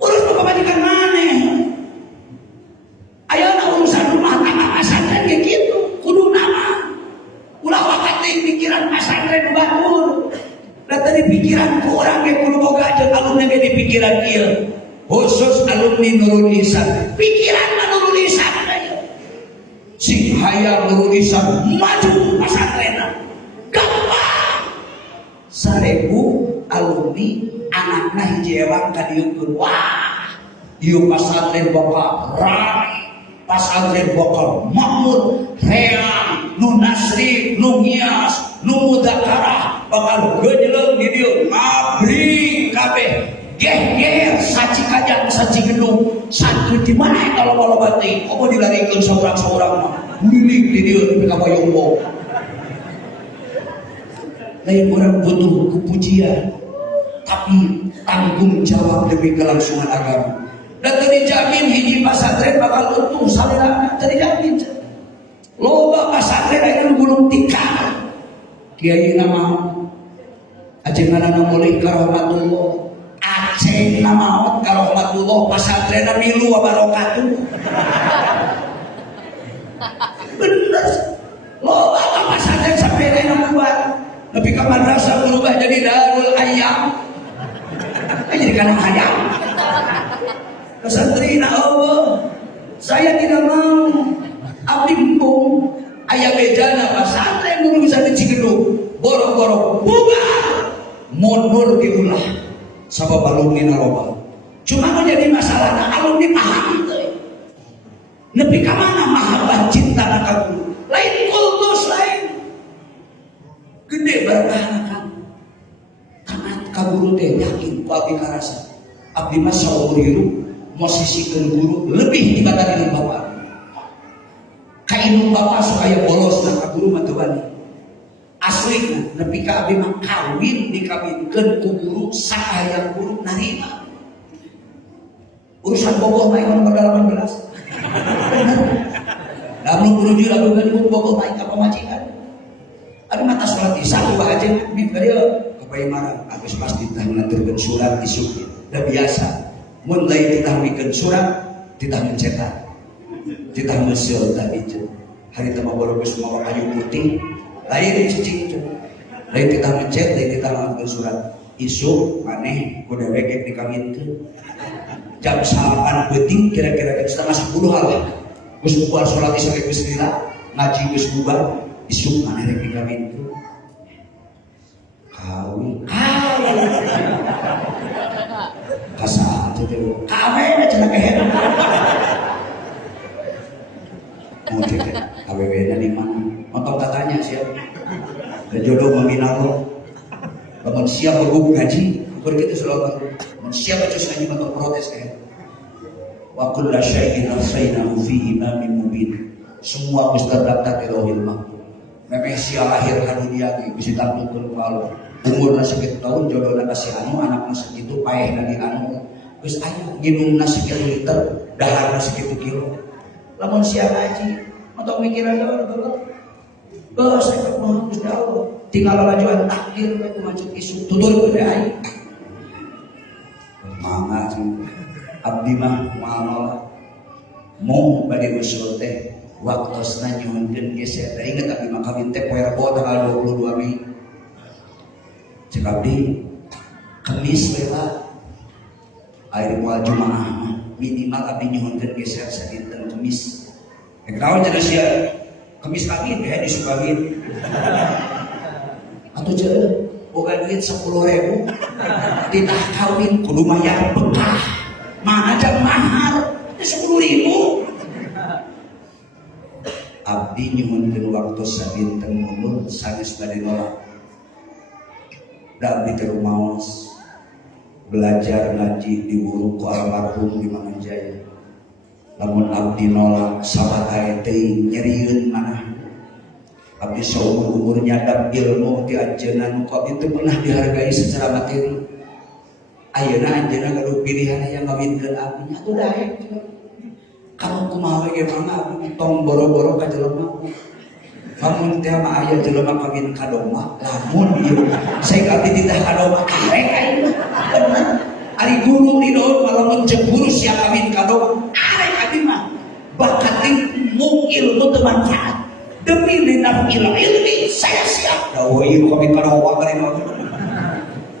Urus pamajikan maneh. Ayeuna urusan rumah tangga pesantren ge kitu, kudu nama. Ulah wakat teh pikiran pesantren Batur. Da tadi pikiran ku urang ge kudu boga jeung alumni ge di pikiran ieu. Khusus alumni Nurul Ihsan. Pikiran Nurul Ihsan aya. Sing hayang Nurul Ihsan maju pesantren. Gampang. 1000 alumni anakna hiji ewang kadieukeun. Wah, ieu pesantren bakal rame, pesantren bakal makmur, reang, nu nasri, nu ngias, nu mudakarah, bakal geujeuleuh di dieu, ngabri kabeh. Geh saci kajang saci gedung santri di mana kalau bati apa dilarikeun saurang-saurang mah lilik di dieu di kabayombo. Lain orang butuh kepujian, tapi tanggung jawab demi kelangsungan agama. Dan terjamin hiji pesantren bakal utuh salirana terjamin. Loba pesantren aya gulung tikar. Kiai nama ajenganna mulih karahmatullah. Aceh nama karahmatullah pesantren milu wabarakatuh. Bener. Loba pesantren sampai lain buat. Tapi ke madrasah berubah jadi darul ayam. Jadi kandang ayam. Pesantrina Allah, saya tidak mau abdi empung ayam bejana pesantren dulu bisa dicigedung borok-borok bubar mundur diulah sabab alumni naroba. Cuma menjadi masalah alumni paham itu. Nepi ka mana mahabbah cinta ka guru lain kultus lain. abdi mah saumur hidup mosisikeun guru lebih dibatakeun bapak. Ka indung bapak supaya bolos na ka guru mah teu wani. Aslina nepi ka abdi mah kawin dikawinkeun ku guru sakayang guru narima. Urusan bogoh mah yang nomor 18. Lamun guru jula lamun bogoh mah ka pamajikan. Abi mata salat isya dua aja bi beureum kepai marang agus pasti tah ngaturkeun surat isuk. Da biasa mun lain ditah mikeun surat ditah mencetak. Ditah meuseuh tah ieu. Hari teh mah baru geus mawa kayu putih lain cicing itu. Lain ditah mencet, lain ditah ngaturkeun surat. Isuk maneh ku dewek geus dikawinkeun. Jam 8 peuting kira-kira jam setengah 10 lah. Geus bubar salat isya geus lila, ngaji geus bubar, isuk maneh rek dikawinkeun. Kawin. Kasar itu. Kawin cenah kehead. Mungkin awewe-na di mana? Nonton katanya siapa? Dan jodoh meminalo. Lamun siap bergubung ngaji, ukur gitu selalu. Siapa cus ngaji bakal protes kan? Wa kullu syai'in ahsaynahu fi imamin mubin. Semua geus terdaftar di Lauhul Mahfuz. Memang sia lahir ka dunia ge geus ditampilkeun ku Allah. Umurna sakitu tahun jodohna kasih anu, anakna sakitu, paehna di anu. Geus aya nginumna sakitu liter, daharna sakitu kilo. Lamun sia ngaji, untuk mikiran Allah. Saya kemohon Gusti Allah. Tinggal lajuan takdir we kumacuk isu tutur ke aing. Mangga abdi mah moal mau bade usul teh waktosna nyuhunkeun geser. Da inget abdi mah kawin teh poe Rebo tanggal 22 Mei. Cek abdi Kamis we lah. Air moal Jumaah mah minimal abdi nyuhunkeun geser sadinten Kamis. Kawan jadi sia Kamis kawin ya disubagin. Atau jadi bukan duit 10.000 ditah kawin kudu mayar bekah. Mana ada mahar 10.000. Abdi nyuhunkeun waktu sabinten mulun sanes bade nolak. Da abdi teh rumaos belajar ngaji di wuru ku almarhum di Manganjaya. Lamun abdi nolak sabatae teuing nyerieun manah. Abdi saumur nyadap ilmu ti anjeunna nu abdi teu pernah dihargai secara materi. Ayeuna anjeunna gaduh pilihan aya ngawinkeun abdi nya atuh daek. Kamu kumaha ge mangga abdi tong boro-boro ka jelema. Lamun teh mah aya jelema kawin ka domba, lamun ieu sae abdi ditah ka domba arek aing bener. Ari guru di daun malamun cek guru sia kawin ka domba arek abdi mah bakat ilmu teu manfaat. Demi linafil ilmi saya siap. Dawuh ieu kawin ka domba kali mah.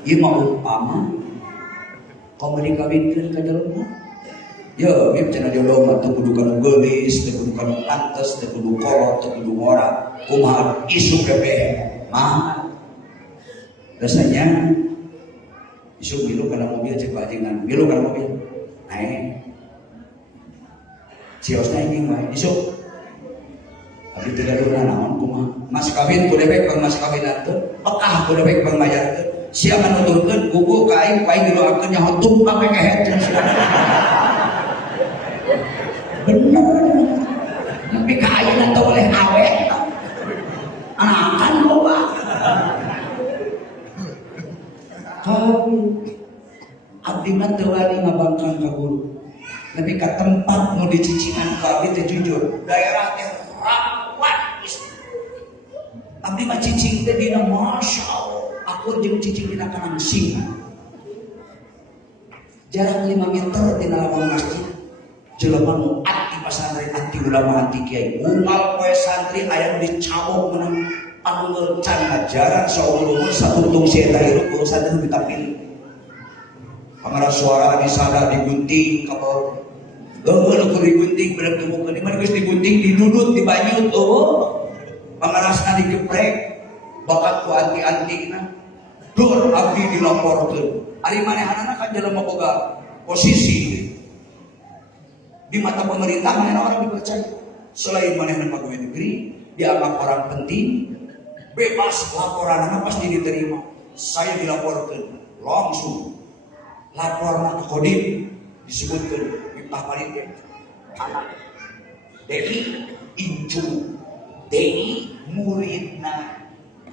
Ieu mah umpama komo dikawinkeun ka jelema. Ya, ieu cenah jodoh mah teu kudu kana geulis, teu kudu kana pantes, teu kudu kolot, teu kudu ngora. Kumaha isu kebeh. Mah. Rasanya isu milu kana mobil cek bajingan. Milu kana mobil. Naik. Ciosna ini mah isu. Abi teu gaduhna naon kumaha. Mas kawin ku dewek pang mas kawinan teu, bekah ku dewek pang mayar teu. Sia nuturkeun gugu ka aing paing didoakeun nya tumpah we kehet. Bener. Tapi ka ayeuna teu boleh awet. Anakan loba. Kawin. Abdi mah teu wani ngabangkang ka guru. Tapi ka tempat nu dicicinan ka abdi teh jujur. Daerah teh rawat. Abdi mah cicing teh dina masya Allah. Akur jeung cicing dina kanang singa. Jarak 5 meter tina lawang masjid. Jelema nu ati pasantren, ati ulama, ati kiai. Unggal poe santri aya nu dicabok menang anu ngeuncan ajaran saumur-umur satuntung sia eta hirup ku santri ditapil. Pangara suara disada digunting ka bawah. Heueuh nu digunting bener temukeun di mana geus digunting didudut dibanyut eueuh. Pangarasna digeprek. Bakat ku anti-antina. Dur abdi dilaporkeun. Ari manehanana kan jelema boga posisi di mata pemerintah mana orang dipercaya. Selain manehna pegawai negeri, dianggap orang penting, bebas laporanna pasti diterima. Saya dilaporkan langsung lapor ke Kodim disebutkan Miftah Farid anak Dei incu Dei muridna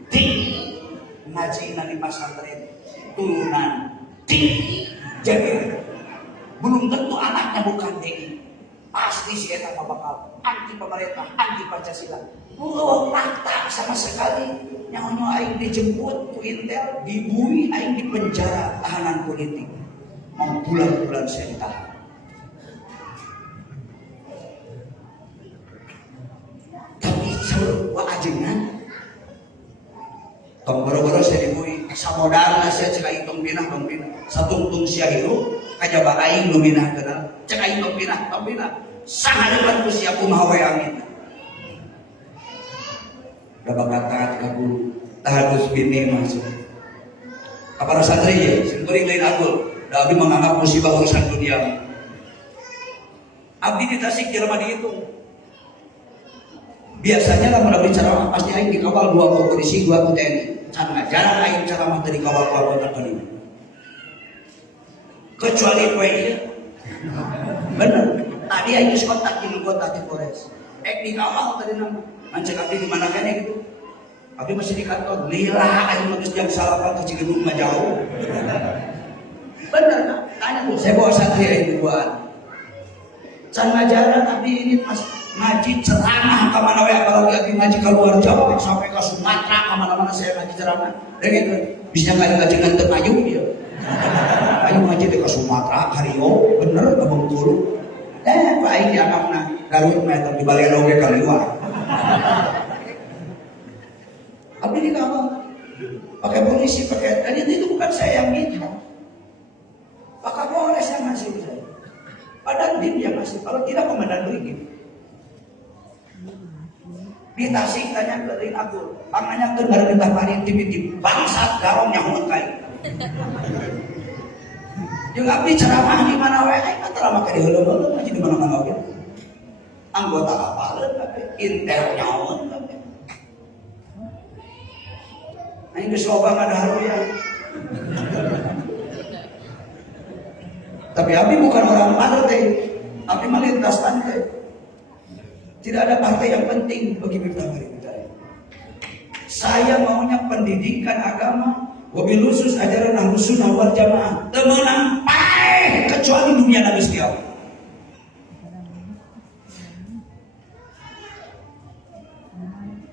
Dei ngaji di pesantren turunan Dei. Jadi belum tentu anaknya bukan Dei. Pasti si eta bakal anti pemerintah, anti Pancasila. Belum fakta sama sekali. Nyawa aing dijemput ku Intel, dibui aing di penjara tahanan politik. Mau bulan-bulan saya ditahan. Tapi seluruh ajengan tong boro-boro saya dibui. Samodalna saya cek aing tong pinah. Satungtung sia hirup kajaba aing nu minah kenal. Cek aing tong pinah. Sahadapan ku sia kumaha we angin. Da bakata ka guru tahadus bini masuk. Kapara santri ya, simkuring lain aku. Da abdi menganggap musibah urusan dunia. Abdi di Tasik jelema dihitung. Biasanya lamun abdi ceramah pasti aing dikawal 2 ku polisi, 2 ku TNI. Can jarang aing ceramah teh dikawal ku anggota tadi. Kecuali poe ieu. Bener. Tadi aing geus kontak di anggota di Polres. Dikawal tadi nama. Mancek abdi di mana kene gitu. Abdi masih di kantor. Lirah aing geus jam 9 ke Ciledug mah jauh. Bener kan? Tanya tuh, saya bawa santri aing duaan. Can ngajaran abdi ini pas ngaji ceramah ka mana we, apalagi abdi ngaji ka luar Jawa sampai ke Sumatera, ka mana-mana saya ngaji ceramah. Dan gitu, bisa ngaji ngantep ayu ya. Ayu ngaji ke Sumatera, ka Riau, bener ke Bengkulu. Pak aing dianggapna Garut mah eta di Balero ge ka luar. Abdi dikawal. Pakai polisi, pakai tadi itu bukan saya yang minta. Pak Kapolres yang ngasih saya. Padahal tim yang ngasih. Kalau tidak komandan brigif. Di Tasik tanya ke Ring Abdul. Pangannya ke gara Miftah Farid tim bangsat garong yang mengkai. Juga abdi ceramah di mana wae kan ceramah ka di heuleum-heuleum ngaji di mana-mana wae. Anggota apaleun kabeh, Intel nyaon kabeh. Aing geus loba ngadaharu ya. Tapi abdi bukan orang partai, abdi mah lintas pantai. Tidak ada partai yang penting bagi Miftah Farid. Saya maunya pendidikan agama. Wabil khusus ajaran Ahlus Sunnah wal Jamaah temenang paeh kecuali dunia Nabi setiap.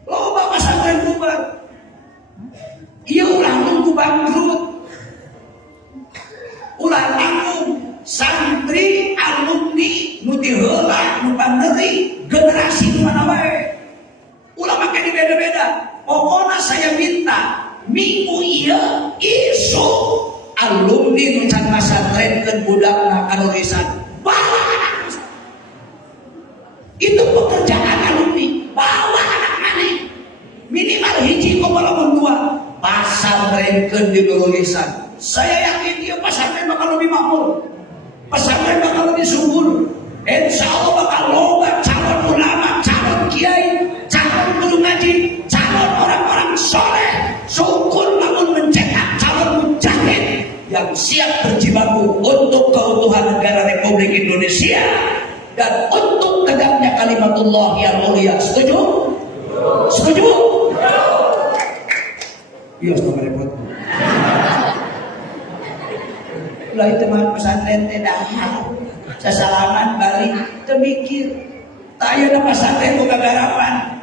Loba pesantren bubar. Ieu ulah nunggu bangkrut. Ulah tanggung santri alumni nu ti heula nu paneri generasi mana wae. Ulah make di beda-beda. Pokoknya saya minta minggu iya isu alumni nu can masatrenkeun budakna kanulisan bawa anak. Itu pekerjaan alumni, bawa anak maneh minimal hiji lamun 2 pasantrenkeun di nulisan. Saya yakin dia pesantren bakal lebih makmur, pesantren bakal lebih subur, insya Allah bakal loba calon ulama, calon kiai, calon guru ngaji, calon orang-orang soleh. Syukur namun mencetak calon mujahid yang siap berjibaku untuk keutuhan negara Republik Indonesia dan untuk tegaknya kalimatullah yang mulia. Setuju? Setuju? Iya, setuju repot. Ulah itu mah pesantren teh dahar. Sasalaman balik teu mikir. Tak ayeuna pesantren boga garapan.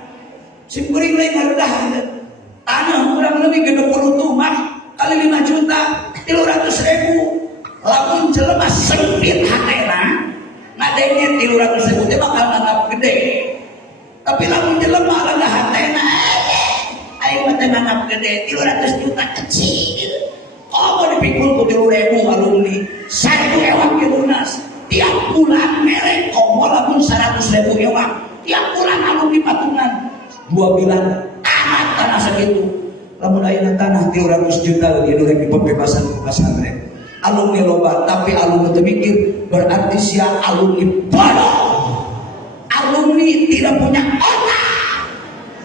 Simkuring lain ngarudah. Tanah kurang lebih 20 rumah kali 5 juta 300.000. Lamun jelema sempit hatena ngadenge 300.000 teh bakal nganggap gede. Tapi lamun jelema lega hatena aing mah teh nganggap gede 300 juta kecil. Komo dipikul ku 3.000 alumni 1.000 ewak ke lunas. Tiap bulan merek komo lamun 100.000 ewak. Tiap bulan alumni patungan 2 bulan tanah segitu. Lamun ayeuna tanah 300 juta di Indonesia pembebasan pesantren. Alumni loba tapi alumni teu mikir, berarti sia alumni bodoh. Alumni tidak punya otak.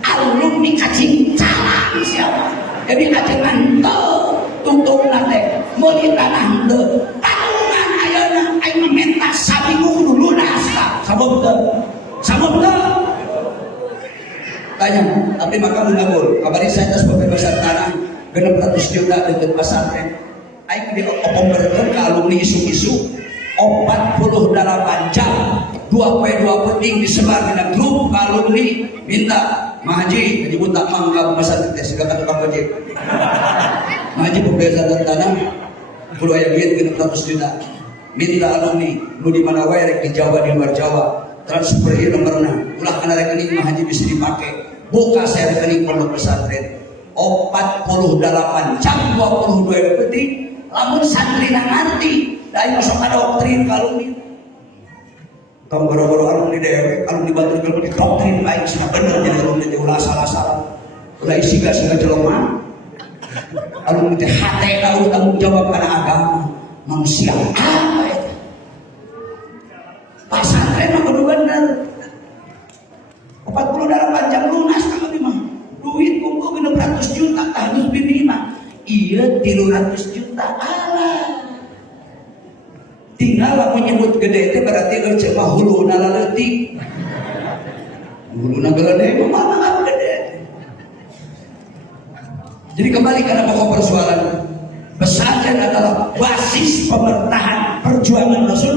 Alumni cacing calang siapa. Jadi ajengan teu tuntungna teh meuli tanah teu Sanggup tak? Sanggup tak? Tanya, tapi maka menabur. Kabari saya atas pembebasan tanah, 600 juta dengan pesantren. Aing di konverter ke alumni isu-isu 48 jam 2x2 penting disebar di grup alumni minta Mahaji jadi buta mangga pesantren teh segala tukang ojek. Mahaji pembebasan tanah kudu aya duit 600 juta. Minta alumni nu di mana wae rek di Jawa di luar Jawa. Transfer ieu nomorna ulah kana rekening Mahaji bisa dipakai. Buka saya rekening pondok pesantren 48 jam 22 detik lamun santri na ngarti dari masuk ke doktrin kalung tong boro-boro alumni dewe alumni Bantul kalau di doktrin baik sudah bener jadi alumni teh ulah salah-salah ulah isi gak segala jelema alumni teh hate tahu tanggung jawab karena agama manusia apa itu pesantren mah kudu bener 48 jam lunas kalau mah duit kumpul 600 juta tahun minimal iya 300 juta alah tinggal aku nyebut gede itu berarti kerja mah hulu nalaletik hulu nagede mah mana gede jadi kembali karena pokok persoalan pesantren adalah basis pemerintahan perjuangan Rasul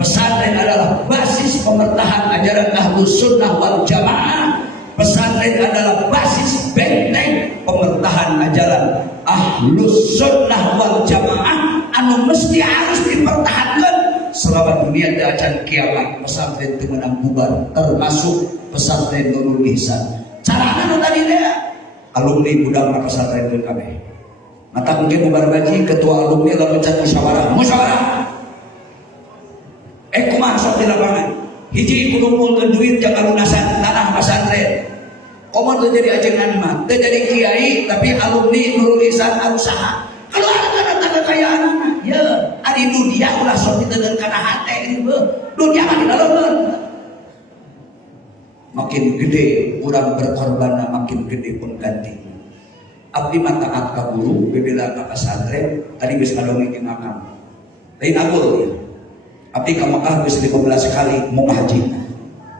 pesantren adalah basis pemerintahan ajaran Ahlus Sunnah wal Jamaah pesantren adalah basis benteng pemerintahan ajaran Ahlus Sunnah wal Jamaah anu mesti harus dipertahankan selama dunia dan acan kiamat. Pesantren itu menang bubar termasuk pesantren Nurul Ihsan. Caranya nu tadi deh alumni budakna pesantren teu kabeh. Mata mungkin bubar baji ketua alumni lamun can musyawarah. Kumaha sok di lapangan. Hiji kudu ngumpulkeun duit jang lunasan tanah pesantren. Komo teu jadi ajengan mah, teu jadi kiai tapi alumni Nurul Ihsan usaha. Kalau ada kekayaan anak, ya, ari dunia ulah sok diteun kana hate ieu beuh. Dunia mah dilaleungeun. Makin gede urang berkorban makin gede pengganti. Abdi mah taat ka guru, bebela ka pesantren, tadi geus ngadongeng di makam. Lain agul ya. Abdi ka Mekah geus 15 kali mau haji.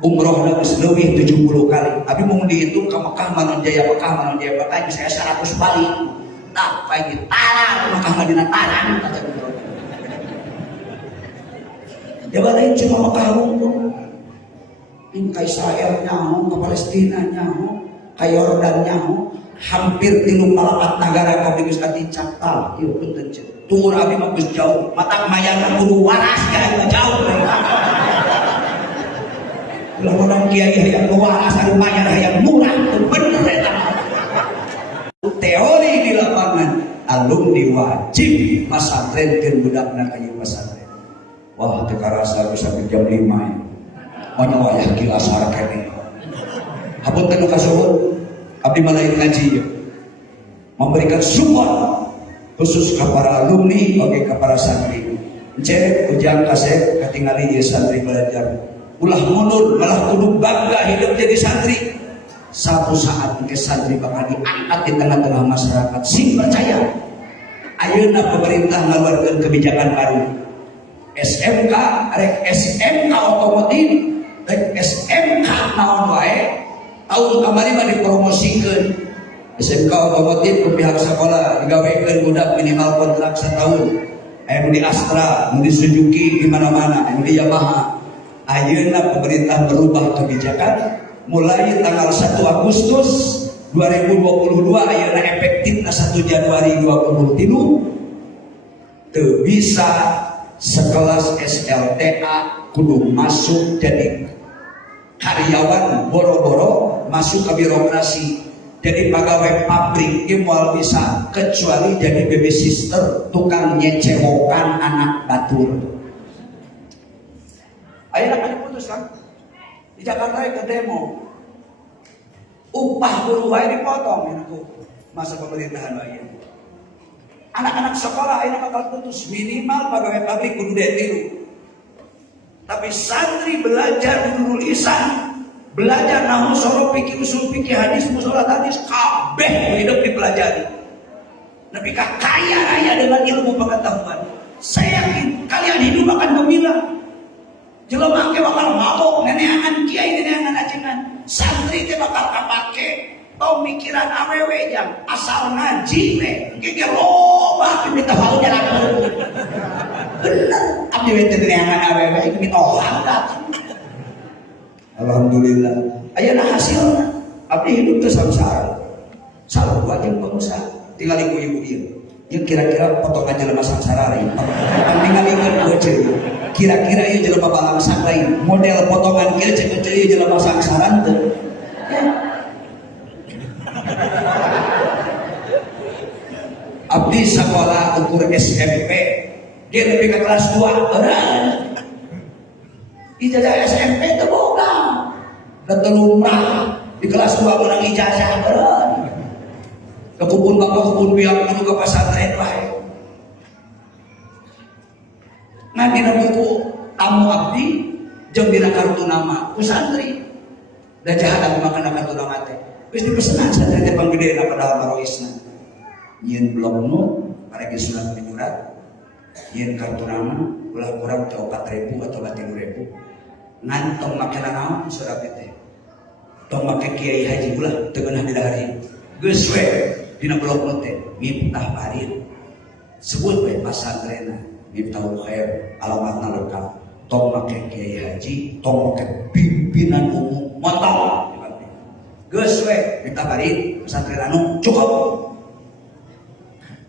Umroh geus leuwih 70 kali. Abdi mau dihitung ka Mekah Manonjaya Mekah bisa 100 balik. Tak pagi talang Mekah Madinah talang. Ya balain cuma Mekah hukum. Ka Israel nyaho, ka Palestina nyaho, ka Yordan nyaho, hampir 34 negara kabeh geus katincaktal. Ieu punten ceuk. Tuur abdi mah geus jauh, matak mayana kudu waras ya jauh. Lamun kiai hayang waras anu mayar hayang murah teu bener eta. Teori di lapangan alumni wajib pesantrenkeun budakna ka ieu pesantren. Wah teu karasa geus sampai jam 5 ya. Mana wayah kilas harkene. Hapunten nu kasuhun abdi malain ngaji memberikan support khusus ke para alumni bagi ke para santri. Cek ujang kasep katingali ieu santri belajar. Ulah mundur malah kudu bangga hidup jadi santri. Satu saat ke santri bakal diangkat di tengah-tengah masyarakat. Sing percaya. Ayeuna pemerintah ngaluarkeun kebijakan baru. SMK rek SMK otomotif rek SMK naon wae tahun kamari mah dipromosikeun. SMK otomotif ke pihak sekolah digawekeun budak minimal kontrak 1 tahun. Aya di Astra, di Suzuki di mana-mana, di Yamaha. Ayeuna pemerintah berubah kebijakan mulai tanggal 1 Agustus 2022 ayeuna efektifna 1 Januari 2023 teu bisa sekelas SLTA kudu masuk jadi karyawan boro-boro masuk ke birokrasi jadi pegawai pabrik ieu moal bisa kecuali jadi babysitter tukang nyecewokan anak batur. Ayeuna kan diputuskan di Jakarta ke demo upah buruh wae dipotong itu masa pemerintahan wae. Anak-anak sekolah ayeuna bakal putus minimal pegawai pabrik kudu ditiru. Tapi santri belajar di Nurul Ihsan, belajar nahwu sorof fikih usul fikih hadis musolah hadis kabeh hidup dipelajari. Nabi kaya raya dengan ilmu pengetahuan. Saya yakin kalian hidup akan gembira. jelema ge bakal mabok neneangan kiai neneangan ajengan. Santri teh bakal kapake tong mikiran awewe yang asal ngaji we ge loba minta hal jalakeun. Bener abdi we teh neneangan awewe iki minta hangkat. Alhamdulillah ayeuna hasilna abdi hidup teh samsara. Salah gua jeung pengusaha tinggal ibu-ibu ieu. Ya kira-kira potongan jelema sangsara lain. Tinggalikeun gua ceuk. Kira-kira ieu jelema balangsak lain. Model potongan kieu ceuk ieu jelema sangsaran teu. Ya. Abdi sekolah ukur SMP. Dia lebih ke kelas 2. Ijazah SMP teu boga. Da teu lumrah. Di kelas 2 menang ijazah beureun. Ke kebun bapak kebun biak dulu ke pesantren wae. Nah dina buku tamu abdi jeung dina kartu nama ku santri. Da jahat aku makan kartu nama teh. Wis dipesenan santri teh panggedeuna padahal maroisna. Nyieun blok note parege surat menyurat. Nyieun kartu nama ulah kurang teh 4.000 atau 3.000. Ngan tong make naon surat teh. Tong make kiai haji ulah teu geunah didahari. Geus we dina blok note Miftah Farid sebut we pasantrenna Miftahul Khair alamatna lengkap tong make kiai haji tong make pimpinan umum mantap geus we Miftah Farid pasantren anu cukup.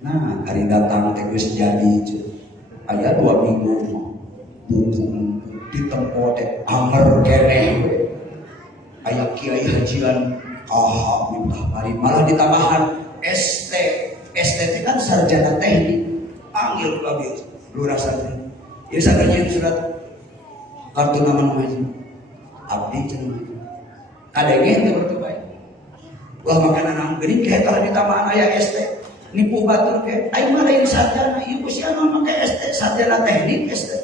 Nah hari datang teh geus jadi aya 2 minggu buku ditempo teh anger keneh aya kiai hajian Miftah Farid malah ditambahan ST itu kan sarjana teknik panggil abdi lurah santri ieu sadarnya surat kartu nama haji abdi cenah kadenge teh berarti bae ulah makanan nang geuning ke tah ditambahan aya ST nipu batur ke aing mah lain sarjana ieu sia mah make ST sarjana teknik ST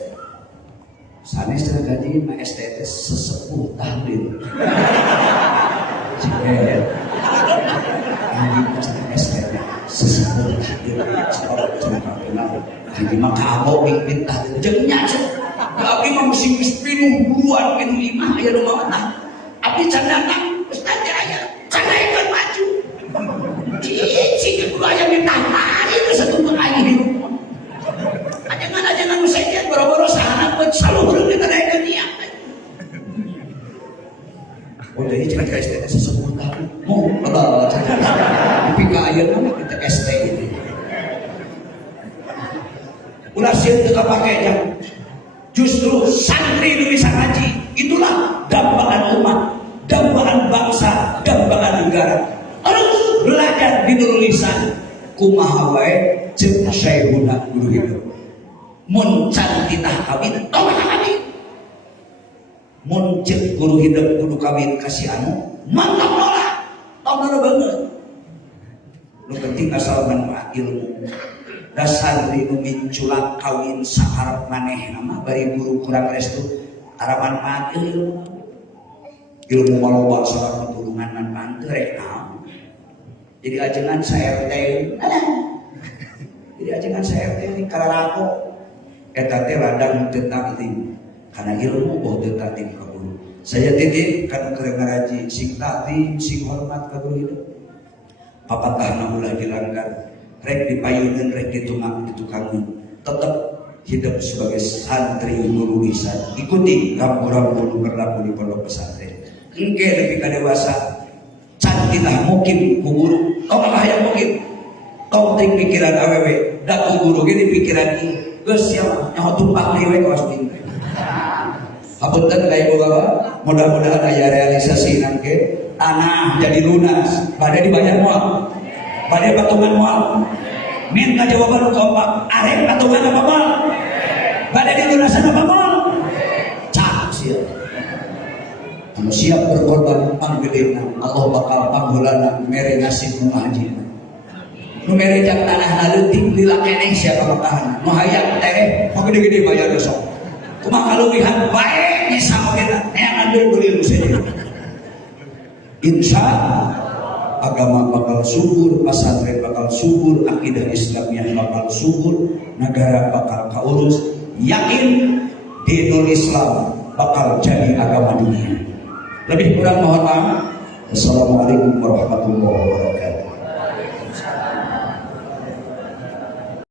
sanes teh gaji mah ST teh sesepuh tahlil ciket ini pasti ST sesepuh tahlil sekolah cenah kenal jadi mah kabok mimpi tahlil jeung nya abdi mah mesti minum buruan minum 5 aya nu mah abdi can datang ustaz aya can naikkeun maju cicing kudu aya ditambah itu satunggal aya hidup ajangan nu sekian boro-boro sahana pun saluhur kita naikkeun niat. Oh jadi cerita ST sesepuh tahu mau betul tapi kaya nama kita ST ini ulah sieun teu kapake justru santri nu bisa ngaji itulah dambaan umat dambaan bangsa dambaan negara terus belajar di nulisan kumaha wae ceuk syaihuna guru hidup mun can titah kawin tong kawin mun ceuk guru hidup kudu kawin kasih anu mantap nolak tong banget nu penting asal manfaat ilmu dasar nu minculak kawin sakarep maneh nama bari guru kurang restu tara manfaat ilmu maloba sabar pitulungan manfaat teu rek naon jadi ajengan sa RT jadi ajengan sa RT ni kararako eta teh ladang teu taklim karena ilmu boh teu taklim ka guru saya titip kana keur ngaraji sing taklim sing hormat ka guru hidup papatahna ulah dilanggar rek dipayuneun rek ditukangkeun tetep hidup sebagai santri guru lisan ikuti rambu-rambu nu berlaku di pondok pesantren engke lebih ka dewasa can kita mukim ku guru tong hayang mukim tong ting pikiran awewe da ku guru ge pikiran ieu geus sia nyaho tumpah deui we kawas ting hapunten ka ibu bapak mudah-mudahan aya realisasi nangke tanah jadi lunas bade dibayar moal bade patungan moal minta jawaban kompak arek patungan apa moal bade dilunasan apa moal cak sia anu siap berkorban panggedena Allah bakal panggulana mere ngasih nu haji nu mere jak tanah leutik lila keneh sia pamakahan nu hayang teh pagede-gede bayar besok kumaha kaluwihan bae nya samogena yang ambil beli lu saja insya agama bakal subur pesantren bakal subur akidah Islamiyah bakal subur negara bakal kaurus yakin di Islam bakal jadi agama dunia. Lebih kurang mohon maaf. Assalamualaikum warahmatullahi wabarakatuh.